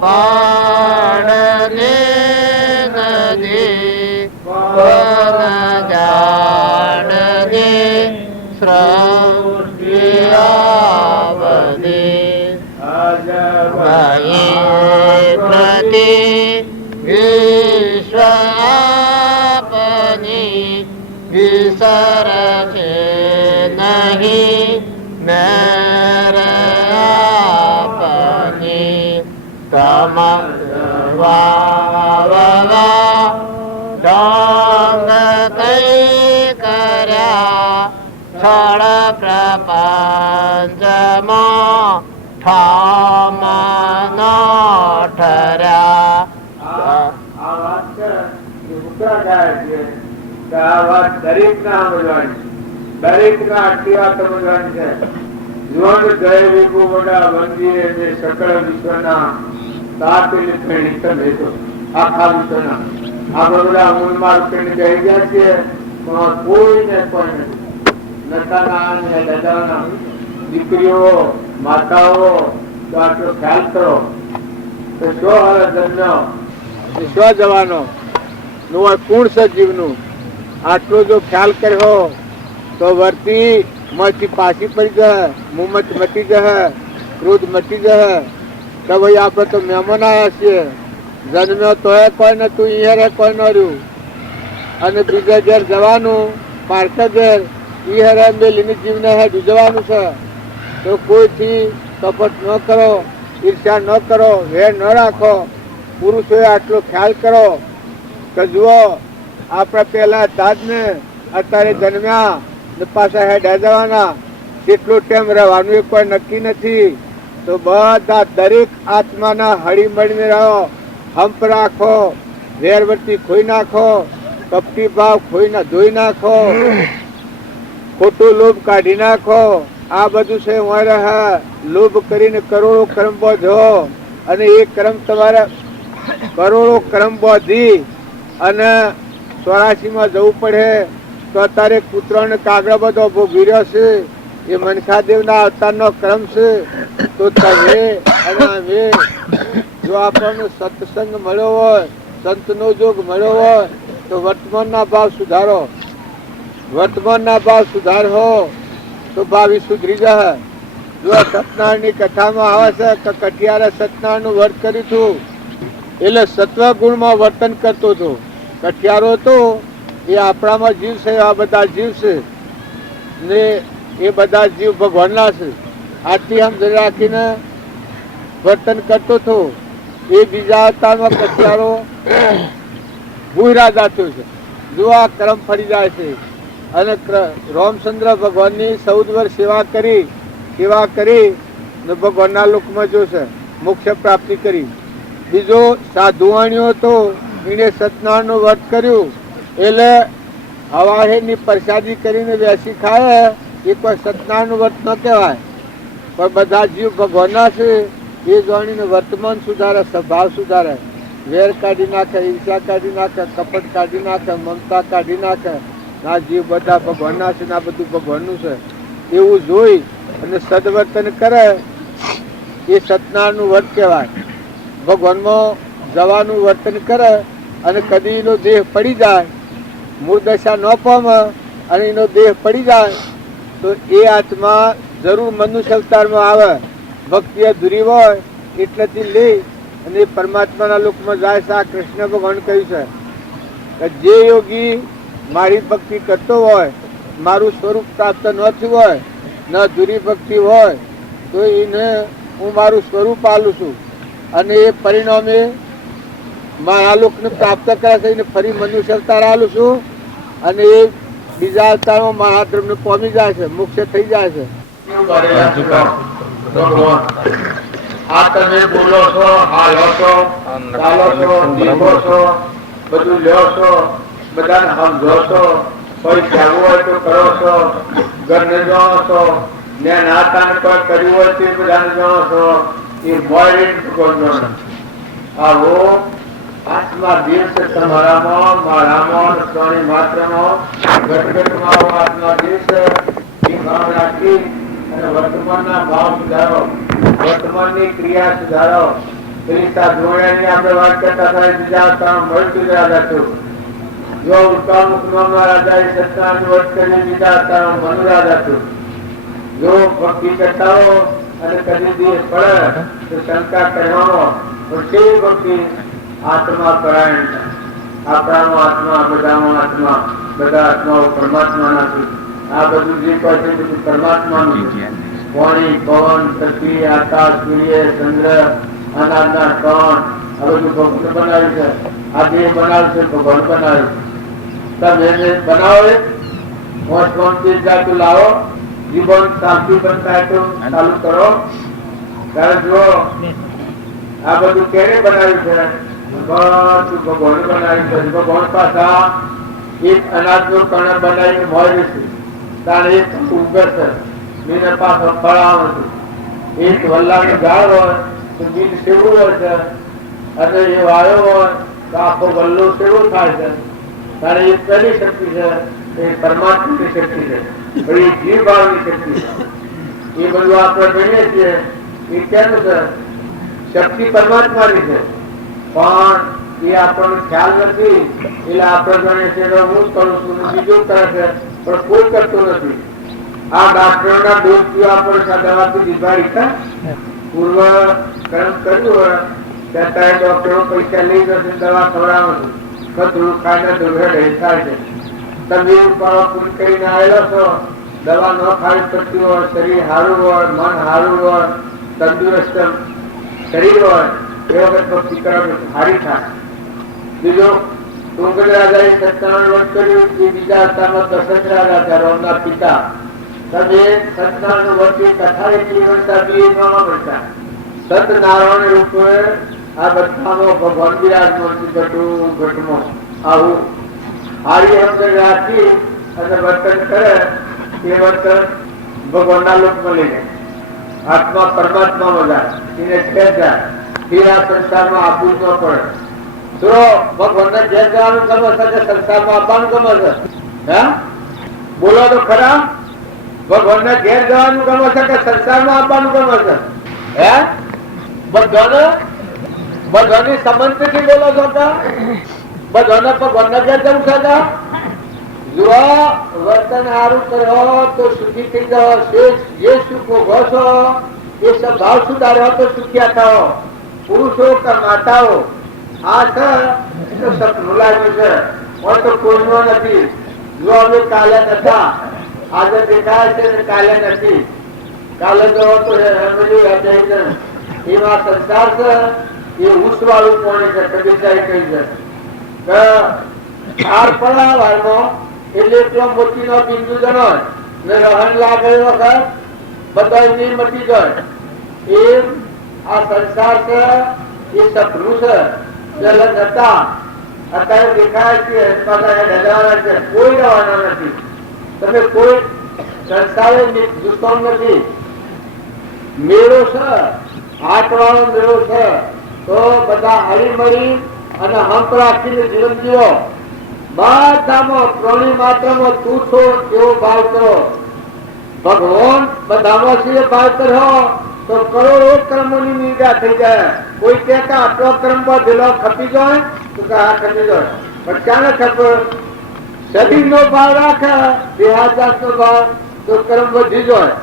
પાડને નદી વન જાડને સૃષ્ટિયાવની પ્રતિ વિશ્વાપની વિસર છે નહીં ઢોંગ કઈ કર્યા છળ પ્રપંચમાં ઠામ ન ઠર્યા. આ વાત છે એ ઉતરા જાય છે કે આ વાત દરેક ના સમજવાની છે. દરેક ના આટલી વાત સમજવાની છે. જીવન જય વિભુ વડા વંદીએ ને સકળ વિશ્વના સાત લીખણી તમે તો આખા વિશ્વના આપણે બધા મૂળમાં રૂપિયા કહી ગયા છીએ. કોઈ ને કોઈ નથી. નતાના ને દાદાના દીકરીઓ માતાઓ તો આટલો ખ્યાલ કરો તો શું હવે જન્મ્યો શું જવાનો નું પૂર્ણ છે જીવનું. આટલો જો ખ્યાલ કર્યો તો વર્તી મથી પાછી પડી જાય, મુમત મટી જાય, ક્રોધ મટી જાય. તો ભાઈ આપણે તો મહેમાન આવ્યા છીએ. જન્મ્યો તો કોઈ નતું, અહીંયા કોઈ ન રહ્યું. અને બીજા ઘેર જવાનું પારકા ઘેર ઈ હરે મેલીની જીવને હે જવાનું છે. તો કોઈથી કપટ ન કરો, ઈર્ષ્યા ન કરો, વેર ન રાખો. પુરુષોએ આટલો ખ્યાલ કરો કે જુઓ આપણા પેલા દાદને અત્યારે જન્મ્યા ને પાછા હેડા જવાના. કેટલો ટાઈમ રહેવાનું એ કોઈ નક્કી નથી. તો બધા દરેક આત્માના હળી મળીને રહો, હંપ રાખો, વેરવર્તી ખોઈ નાખો, કપટી ભાવ ધોઈ નાખો, ખોટું લોભ કાઢી નાખો. આ બધું છે લોભ કરીને કરોડો કર્મ બાંધો, અને એ કર્મ તમારે કરોડો કર્મ બાંધી અને 84 માં જવું પડે તો અત્યારે કૂતરો ને કાગડા બધો ભોગવી રહ્યો છે. એ મનખાદેવના અવતારનો ક્રમ છે. તો તમે અને અમે જો આપણને સત્સંગ મળ્યો હોય, સંતનો જોગ મળ્યો હોય, તો વર્તમાનના ભાવ સુધારો. વર્તમાનના ભાવ સુધારો તો ભાવિ સુધરી જાય. જો સત્યનારાયણની કથામાં આવે છે કે કઠિયારે સત્યનારાયણનું વ્રત કર્યું હતું, એટલે સત્વ ગુણમાં વર્તન કરતો હતો. કઠિયારો હતો એ આપણામાં જીવ છે, આ બધા જીવ છે ને એ બધા જીવ ભગવાનના છે. આટલી સમજણ રાખીને વર્તન કરતો હતો. એ બીજા અવતારમાં કઠિયારો ભૂરાદા થયો છે. જો આ કર્મ ફરી જાય છે. અને રામચંદ્ર ભગવાનની 14 વર્ષ સેવા કરી ને ભગવાનના લોકમાં જોશે મોક્ષ પ્રાપ્તિ કરી. બીજો સાધુવાણીઓ હતો, એને સત્યનારાયણનું વ્રત કર્યું, એટલે હવાહેરની પ્રસાદી કરીને બેસી ખાય એ કોઈ સત્યનારાયણનું વ્રત ન કહેવાય. પણ બધા જીવ ભગવાનના છે. એ જાણીને વર્તમાન સુધારે, સ્વભાવ સુધારે, વેર કાઢી નાખે, ઈર્ષા કાઢી નાખે, કપટ કાઢી નાખે, મમતા કાઢી નાખે. આ જીવ બધા ભગવાનના છે ને આ બધું ભગવાનનું છે એવું જોઈ અને સદવર્તન કરે એ સત્યનારાયણનું વ્રત કહેવાય. ભગવાનમાં જવાનું વર્તન કરે અને કદી એનો દેહ પડી જાય, મૂળ દશા ન પામે અને એનો દેહ પડી જાય તો એ આત્મા જરૂર મનુષ્ય અવતારમાં આવે. ભક્તિ અધૂરી હોય એટલેથી લઈ અને પરમાત્માના લોકમાં જાય છે. આ કૃષ્ણ ભગવાન કહ્યું છે કે જે યોગી મારી ભક્તિ કરતો હોય, મારું સ્વરૂપ પ્રાપ્ત ન થયું હોય, ન અધૂરી ભક્તિ હોય, તો એને હું મારું સ્વરૂપ આલું છું અને એ પરિણામે મહાલોકને પ્રાપ્ત કરે છે. એને ફરી મનુષ્ય અવતાર આલું છું અને એ બીજા અવતારમાં મહાધર્મને પામી જાય છે, મોક્ષ થઈ જાય છે. આ તમે બોલો છો, હાલો છો, ચાલો છો, જીવો છો, બધું લ્યો છો, બધાને સમજો છો, કોઈ કહેવું હોય તો કરો છો, ઘરને જાણો છો, ને નાતાને કોઈ કર્યું હોય તે બધાને જાણો છો. એ મોડેલ આવો આત્મા દેવ છે તમારામાં, મારામાં, સ્વામી માત્રમાં, ઘટઘટમાં આત્મા દેવ છે. એ ભાવ રાખી અને વર્તમાનના ભાવ સુધારો, વર્તમાનની ક્રિયા સુધારો. પેલી સાધુવાણી આપણે વાત કરતા હતા બીજા કામ મળતું રહ્યા હતું. જો ઉત્તમ મુખમાં રાજાએ સત્યનારાયણ વ્રત કરી બીજા હતા મનુરાજ હતું. જો ભક્તિ કરતા હો અને કદી દિવસ પડે તો શંકા કહેવાનો પણ તે ભક્તિ આત્મા પરાયણ. આપણામાં આત્મા, બધામાં આત્મા, બધા આત્માઓ પરમાત્માના છે. આ બધું જે કોઈ છે બધું પરમાત્માનું છે. પાણી, પવન, પૃથ્વી, આકાશ, સૂર્ય, ચંદ્ર, અનાજના કણ, આ બધું ભગવાન બનાવ્યું છે. આ દેહ બનાવ્યું છે, ભગવાન બનાવ્યું છે. તમે એને બનાવો, જાતું લાવો, જીવન શાંતિ બનતા તો ચાલુ કરો. ત્યારે જો આ બધું કેને બનાવ્યું છે? બધું ભગવાન બનાવ્યું છે. ભગવાન પાછા એક અનાજનો કણ બનાવીને મોડે છે. તારે એક ઉગશે, બીને પાછો ફળાવે છે. એક વલ્લાનું ઝાડ હોય તો બીજ સેવું હોય છે અને એ વાયો હોય તો આખો વલ્લો સેવો થાય છે. તારે એ પહેલી શક્તિ છે, એ પરમાત્માની શક્તિ છે, પણ એ જીવ ભાવની શક્તિ છે. એ બધું આપણે ગણીએ છીએ એ કેનું છે? શક્તિ પરમાત્માની છે, પણ એ આપણને ખ્યાલ નથી. એટલે આપણે ગણીએ છીએ હું જ કરું છું, બીજું કરે છે, પણ કોઈ કરતું નથી. આ ડાક્ટરોના ડોઝ પીવા પર દવાથી બીમારી છે. પૂર્વ કર્મ કર્યું હોય ત્યાં ડોક્ટરો પૈસા લઈ જશે, દવા ખવડાવે છે. બધું ખાઈને દુર્ઘટ થાય છે. તમે પૂરી કરીને આવેલો છો, દવા ન ખાવી પડતી હોય, શરીર સારું હોય, મન સારું હોય, તંદુરસ્ત શરીર હોય, એ વખત ભક્તિ કરવાની સારી થાય. બીજો ટુંગલ રાજાએ સત્યનારાયણ વ્રત કર્યું. એ બીજા અવતારમાં દશરથ રાજા હતા, રામના પિતા. તમે સત્યનારાયણ વર્તી કથા એટલી વર્ષા બી ન મળતા સત્યનારાયણ રૂપે આ બધામાં ભગવાન બિરાજમાન છે ઘટમાં આવું હારી અંદર રાખી અને વર્તન કરે એ વર્તન ભગવાનના લોકમાં લઈ જાય આત્મા પરમાત્મામાં જાય એને ઘેર જાય એ આ સંસારમાં આપવું ન પડે તો ભગવાનને ઘેર જવાનું ગમે છે કે સંસારમાં આપવાનું ગમે છે હે બોલો તો ખરા ભગવાનને ઘેર જવાનું ગમે છે કે સંસારમાં આપવાનું ગમે છે હે બધાની સંબંધથી બોલો છો બધાને ભગવાનને ઘેર જવું છે જો વર્તન સારું કરો તો સુખી થઈ જાઓ જે સુખ ભોગવો છો એ સ્વભાવ સુધારો તો સુખ્યા થાઓ પુરુષો કે માતાઓ આ છે તો સપનું લાગ્યું છે હોય તો કોઈનો નથી જો અમે કાલે નતા આજે દેખાય છે ને કાલે નથી કાલે જો તો એમાં સંસાર છે એ ઉસ વાળું કોણે છે કબીરદાઈ કહી છે હાર પડા વાળમાં એટલે એટલો મોતીનો બિંદુ જણો ને રહન લાગે વખત બધા મટી જાય એમ આ સંસાર છે એ સપનું છે પેલા નતા અત્યારે દેખાય છે કોઈ રહેવાના નથી તમે કોઈ સંસારે દુશ્મન નથી મેળો છે હાથ વાળો મેળો છે તો બધા હળી મળી અને હંપ રાખીને જીવન જીવો બધામાં પ્રાણી માત્રમાં તું છો એવો ભાવ કરો ભગવાન બધામાં છે ભાવ કરો તો કરોડો કર્મોની નિંદા થઈ જાય કોઈ કે આટલો કર્મ બધેલો ખપી જાય તો કે આ ખપી જાય પણ ક્યાં ખબર શરીર નો ભાવ રાખે દેહાજાત નો ભાવ તો કર્મ વધી જાય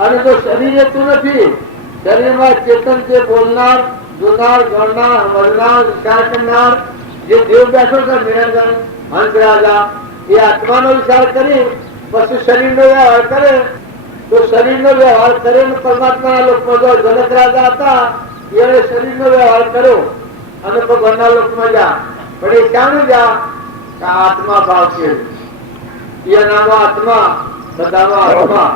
અને જો શરીર તું નથી શરીરમાં ચેતન જે બોલનાર જોનાર ગણનાર સમજનાર વિચાર કરનાર જે દેવ બેઠો છે નિરંજન હંસ રાજા એ આત્માનો વિચાર કરી પછી શરીરનો વ્યવહાર કરે તો શરીરનો વ્યવહાર કરે પરમાત્માના લોકમાં જો જનક રાજા હતા એને શરીરનો વ્યવહાર કર્યો અને ભગવાનના લોકમાં જા પણ એ ક્યાં જા આત્મા ભાવ છે એ નાનો આત્મા બધાનો આત્મા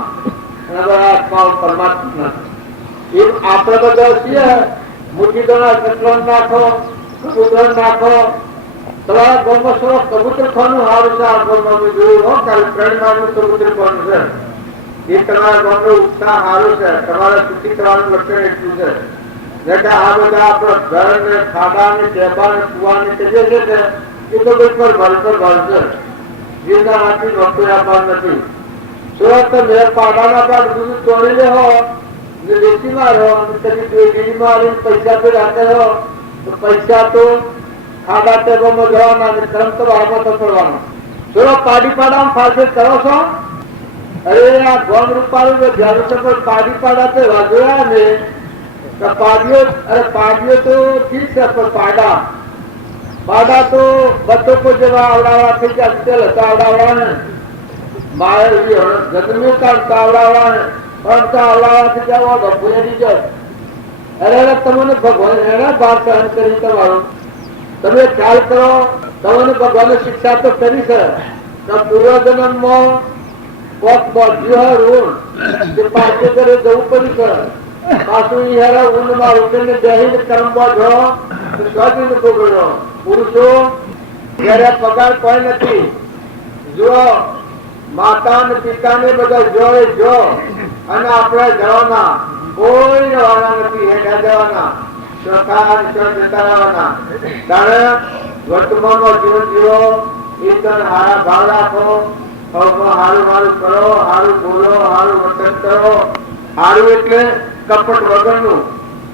અને બધા આત્મા પરમાત્મા એ આપણે બધા છીએ મુઠ્ઠીદોના કચરો નાખો કબૂતર નાખો તમારા ગામમાં શું કબૂતર ખાવાનું સારું છે આ ગામમાં જોયું હો કાલે 3 માળનું કબૂતર ખાવાનું છે એ તમારા ગામનો ઉત્સાહ સારું છે તમારા સુખી થવાનું લક્ષણ એટલું છે કે આ બધા આપણા ઘર ને ખાડા ને ટેબા ને કુવા ને કહીએ છે એ તો કોઈ ભરશે જીવના હાથી નોકરી આપવાનું નથી સુરત મેં પાડાના ભાગ બધું તોડી લે હો વેચીમાં રહો કદી પૈસા તો રાખે રહો તો પૈસા તો ખાડા ટેબોમાં જવાના ને ધર્મ તો બહારમાં તો પડવાનો ચલો પાડી પાડામાં ફાળસે કરો છો અરે આ ગોમ રૂપાળું ધ્યાન છે પણ પાડી પાડા તો વાજોયા ને પાડીઓ અરે પાડીઓ તો ઠીક છે પણ પાડા તો બતકો જેવા આવડાવડા થઈ ગયા તેલ હતા આવડાવડા ને મારે જન્મ્યું કાઢતા આવડાવડા ને પણ તો આવડાવડાથી જવા ભૂલી જાય અરે તમને ભગવાન એના ભાર સહન કરી તમારું તમે ખ્યાલ કરો તમને ભગવાન શિક્ષા તો કરી છે પૂર્વજન્મમાં કોક બાંધ્યું ઋણ તે પાસે ઘરે જવું પડ્યું છે પાછું યાર ઊંડમાં ઉઠીને બેહીને કર્મ બાંધો સ્વાધીન ભોગવ્યો પુરુષો જયારે પગાર કોઈ નથી જો માતા ને પિતા ને બધા જો અને આપણે જવાના કોઈ જવાના નથી હેઠા જવાના તારે વર્તમાનમાં જીવન જીવો એકદમ હારા ભાવ રાખો હારું કરો હારું બોલો હારું વર્તન કરો હારું એટલે કપટ વગરનું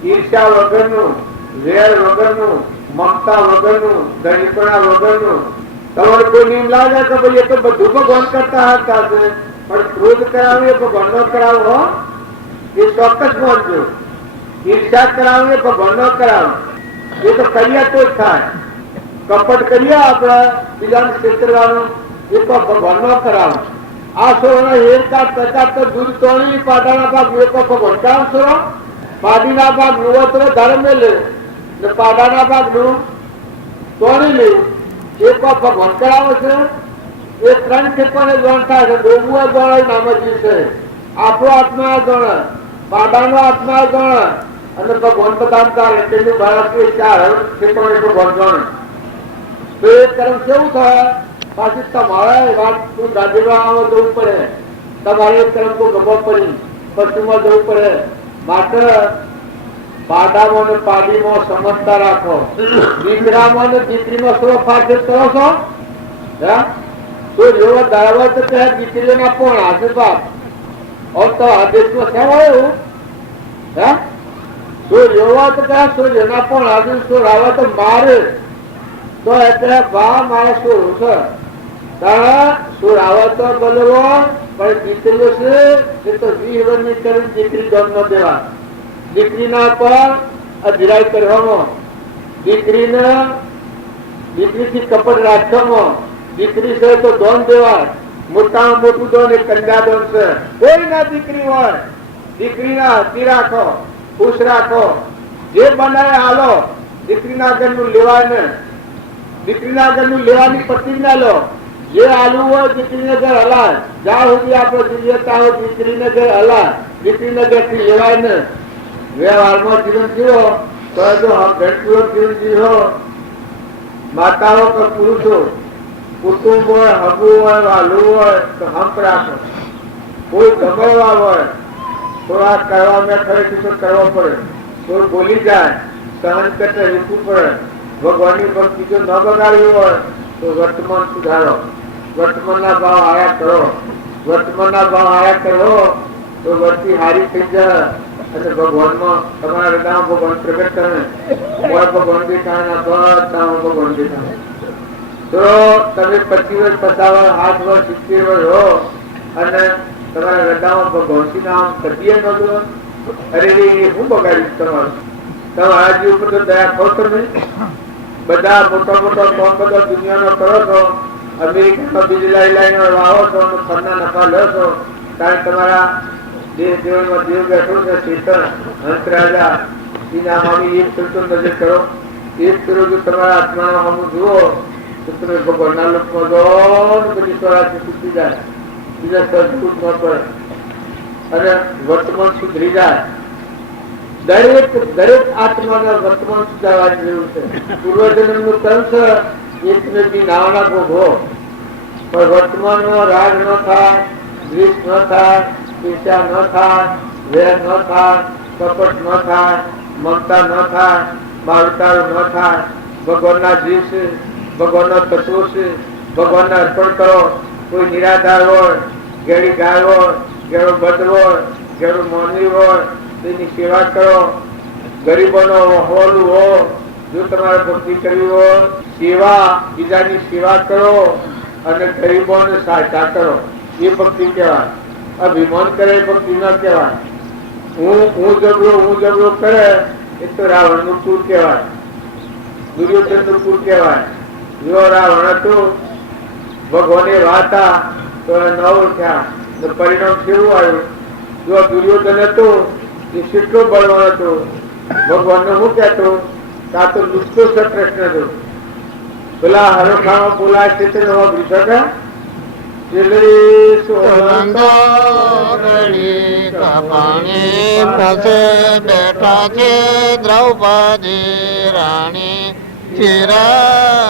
ઈર્ષા વગરનું વેર વગરનું મમતા વગરનું દરિપણા વગરનું તમારે કોઈ નીમ લાગે કે ભાઈ એ તો બધું ભગવાન કરતા હતા પણ ક્રોધ કરાવીએ ભગવાન નો કરાવો એ ચોક્કસ માનજો ઈર્ષા કરાવીએ ભગવાન નો કરાવો એ તો કરીએ તો જ થાય કપટ કરીએ આપડે બીજાને છેતરવાનું એ તો ભગવાન નો કરાવો આ સોના હેર કાઢ પ્રકાર તો દૂધ તોડી પાડાના ભાગ ભગવાન કામ છો પાડીના ભાગ નું તો ધર્મ લે ને પાડાના ભાગ નું તોડી લે એ ભગવાન કરાવે છે એ ત્રણ ક્ષેત્રોને ગણ થાય છે. ડોબુઓ ગણ નામજી છે, આપણો આત્મા ગણ, બાબાનો આત્મા ગણ અને ભગવાન બધા તેનું ભારતીય ચાર ક્ષેત્રોને ભગવાન ગણ. તો એ કર્મ કેવું થાય? પાછી તમારે વાત રાજ્યમાં જવું પડે, તમારે એક કર્મ તો ગમવા પડી, પશ્ચિમમાં જવું પડે. માટે પાડામાં ને પાડીમાં સમજતા રાખો. દીકરામાં ને દીકરીમાં શું ફાયદો કરો છો? તો જેવો દાવા તો ત્યાં દીકરીઓના પણ હાજર બાપ તો આદેશમાં કેમ આવ્યું? તો જેવા તો ત્યાં સૂર્યના પણ હાજર શું આવે તો મારે તો એટલે બા મારે શું છે તારા સુર આવે તો બોલવો, પણ દીકરીઓ છે એ તો 20 વર્ષની કરી દીકરી દમ ન દેવા. દીકરીના પર અધિરાય કરવામાં, દીકરીથી કપટ રાખવામાં. દીકરી છે તો દોન દેવા, મોટામાં મોટું દોન એ કન્યાદોન છે. કોઈ ના દીકરી હોય, દીકરીના હાથી રાખો, ખુશ રાખો, જે બનાવે હાલો. દીકરીના ઘરનું લેવાય ને, દીકરીના ઘરનું લેવાની પ્રતિજ્ઞા લો. જે આલુ હોય દીકરીને ઘર હલાય, જ્યાં સુધી આપણે જીવતા હોય દીકરીને ઘર હલાય, દીકરીને ઘરથી લેવાય ને. વ્યવહારમાં જીવન જીવો તો ઘરપૂર્વક જીવન જીવો. માતાઓ કે પુરુષો, કુટુંબ હોય, હગુ હોય, વાલું હોય તો હંપ રાખો. કોઈ ગમેવા હોય થોડા કરવા મેં ખરેખર તો કરવો પડે. કોઈ બોલી જાય સહન કરતા રીતવું પડે. ભગવાનની ભક્તિ જો ન બગાડવી હોય તો વર્તમાન સુધારો, વર્તમાનના ભાવ આયા કરો. વર્તમાનના ભાવ આયા કરો તો વર્તી હારી થઈ જાય અને ભગવાનમાં તમારા હૃદયમાં ભગવાન પ્રગટ કરે. ભગવાન દેખાના બધા ભગવાન દેખાય. તો તમે 25 વર્ષ 50 વર્ષ 8 વર્ષ 70 વર્ષ હો અને તમારા હૃદયમાં ભગવાનથી નામ કદીએ ન દો. અરે હું બગાડીશ તમારું? તમારા જીવ ઉપર તો દયા ખો તમે. બધા મોટા મોટા કોમ બધા દુનિયાનો કરો છો, અમેરિકામાં બીજી લાઈનો વાવો છો, ફરના નફા લો છો. કારણ તમારા દેશ જીવનમાં દેવ બેઠો છે ચેતન હંસ રાજા એના મામી એક કરતો નજર કરો. એક કરો જો તમારા આત્માનો હમું જુઓ તો તમે ભગવાનના લોકમાં જાઓ ને બધી સ્વરાજ્ય તૂટી જાય, બીજા સદભૂત ન પડે અને વર્તમાન સુધરી જાય. દરેક આત્માના વર્તમાન સુધારવાની જરૂર છે. પૂર્વજન્મનું કર્મ છે એકમેકી નાવાના ભોગવો, પણ વર્તમાનમાં રાગ ન થાય, દ્વેષ ન થાય, ઈર્ષ્યા ન થાય, વેર ન થાય, કપટ ન થાય, મમતા ન થાય, મારુતારો ન થાય. ભગવાનના જીવ છે, ભગવાનના તત્વો છે, ભગવાનને અર્પણ કરો. કોઈ નિરાધાર હોય, ગેડી ગાય હોય, ગેડો બધ હોય, ગેડો મોની હોય તેની સેવા કરો. ગરીબોનો વહોલું હો, જો તમારે ભક્તિ કરવી હોય સેવા, બીજાની સેવા કરો અને ગરીબોને સહાયતા કરો. એ ભક્તિ કહેવાય. અભિમાન કરે એ ભક્તિ ન કહેવાય. હું જબરો કરે એ તો રાવણનું કુળ કહેવાય, દુર્યોધનનું કુળ કહેવાય. જો રાવણ હતું ભગવાને વાતા તો ન ઓળખ્યા, પરિણામ કેવું આવ્યું? જો દુર્યોધન હતું એ કેટલો બળવાન હતો, ભગવાનને શું કહેતો? કાં તો લુચ્ચો કૃષ્ણ હતો. પેલા હરોખામાં બોલાય છે તે વાપરી શકે બેઠા છે દ્રૌપદી રાણી. ચીરા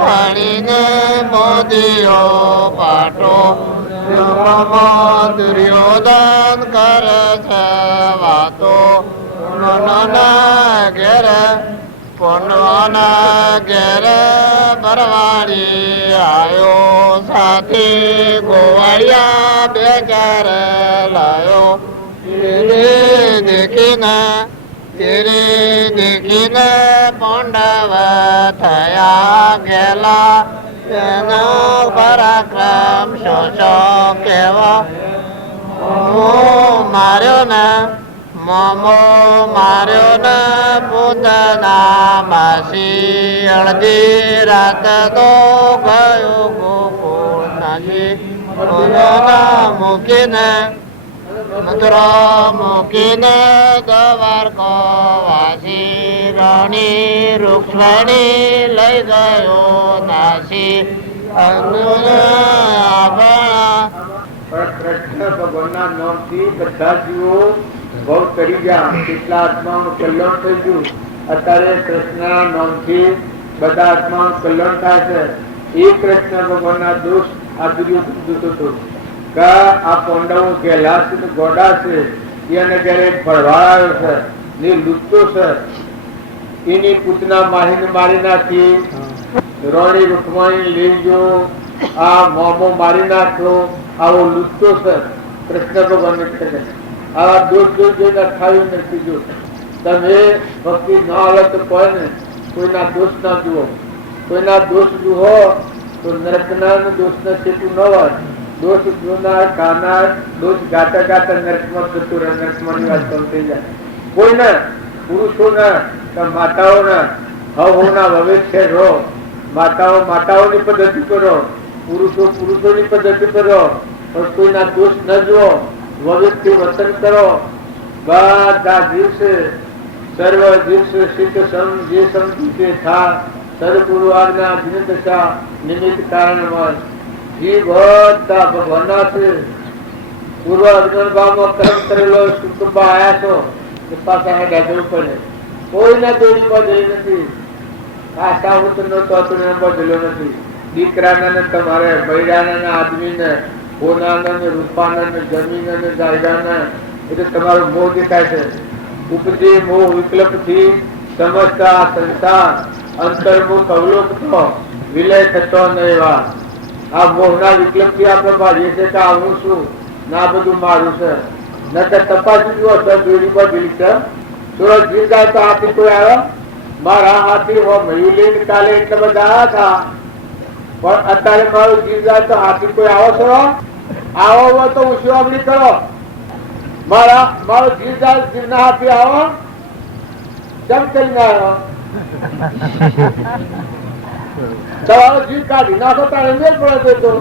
ફાડીને મોદીઓ પાટો. દુર્યોધન કરે છે વાતો, કોનોના ઘેર બરવાડી આયો. સાથી ગોવાળિયા 2 લાયો. દેખીને પાંડવ થયા ગેલા. તેનો પરાક્રમ શોષો કેવો. માર્યો ને પૂતના માસી. અડધી રાત તો ગયો ગોકુળ નાસી. મૂકીને મંત્રો મૂકીને દ્વારકો વાસી રણી રૂક્ષ્મણી લઈ ગયો નાસી આપણા પણ કૃષ્ણ ભગવાનના નામથી બધા જીવો ભોગ કરી ગયા, કેટલા આત્માનું કલ્યાણ થઈ ગયું. અત્યારે કૃષ્ણના નામથી બધા આત્માનું કલ્યાણ થાય છે. એ કૃષ્ણ ભગવાનના દોષ આ દુર્યોધન જોતો હતો કે આ પાંડવો ગેલા છે તો ગોડા છે, એને ઘરે ભરવાડો છે ને લૂંટતો છે. એની પૂતના માહીને મારી નાખી, રોણી રૂકમાણી લઈ ગયો, આ મોમો મારી નાખ્યો, આવો લૂંટતો છે. કૃષ્ણ ભગવાન આવા દોષ દોષ જોઈને અઠાવી નથી જો. તમે ભક્તિ ન આવે તો કોઈના દોષ ના જુઓ. કોઈના દોષ જુઓ તો નરકના દોષના સેતુ ન હોય. દોષ જોનાર કાનાર દોષ ગાતા ગાતા નરકમાં જતું રહે. નરકમાં વાત થઈ જાય. કોઈને પુરુષોના કે માતાઓના હવના વવેક્ષે રહો. માતાઓ માતાઓની પદ્ધતિ કરો, પુરુષો પુરુષોની પદ્ધતિ કરો, પણ કોઈના દોષ ન જુઓ. વવિધથી વતન કરો. બધા દિવસે સર્વ દિવસે શીખ સમ જે સમજે થા સર્વગુરુ આજ્ઞા દિન દશા નિમિત્ત કારણમાં જે બધા ભગવાનના છે. પૂર્વ અજ્ઞાનભાવમાં કર્મ કરેલો કુટુંબા આવ્યા છો એ પાછા હેડા જવું પડે. કોઈના દોરીમાં જઈ નથી. આશા ઉતરનો તો બદલ્યો નથી. દીકરાના ને તમારે બૈરાના આદમીને હોનાના ને રૂપાના ને જમીન ને જાયદાના એટલે તમારો મોહ દેખાય છે. ઉપજે મોહ વિકલ્પ થી સમજતા સંસાર અંતર્મુખ અવલોકતો વિલય થતો નહીવા. આ મોહના વિકલ્પ થી આપણે ભાવીએ છે કે હું છું ના બધું મારું છે. ન તો તપાસી જુઓ તો જોડી બદલી છે. થોડો જીવ જાય તો હાથી કોઈ આવે. મારા હાથી મયું લઈને કાલે એટલા બધા આવ્યા હતા, પણ અત્યારે મારું જીવ જાય તો હાથી કોઈ આવો છો? આવો હોય તો ઉછવામણી કરો. મારો જીવ જાય જીવના હાથી આવો જમ કરીને આવ્યો. તમારો જીવ કાઢી નાખો તારે મેળ પડે તો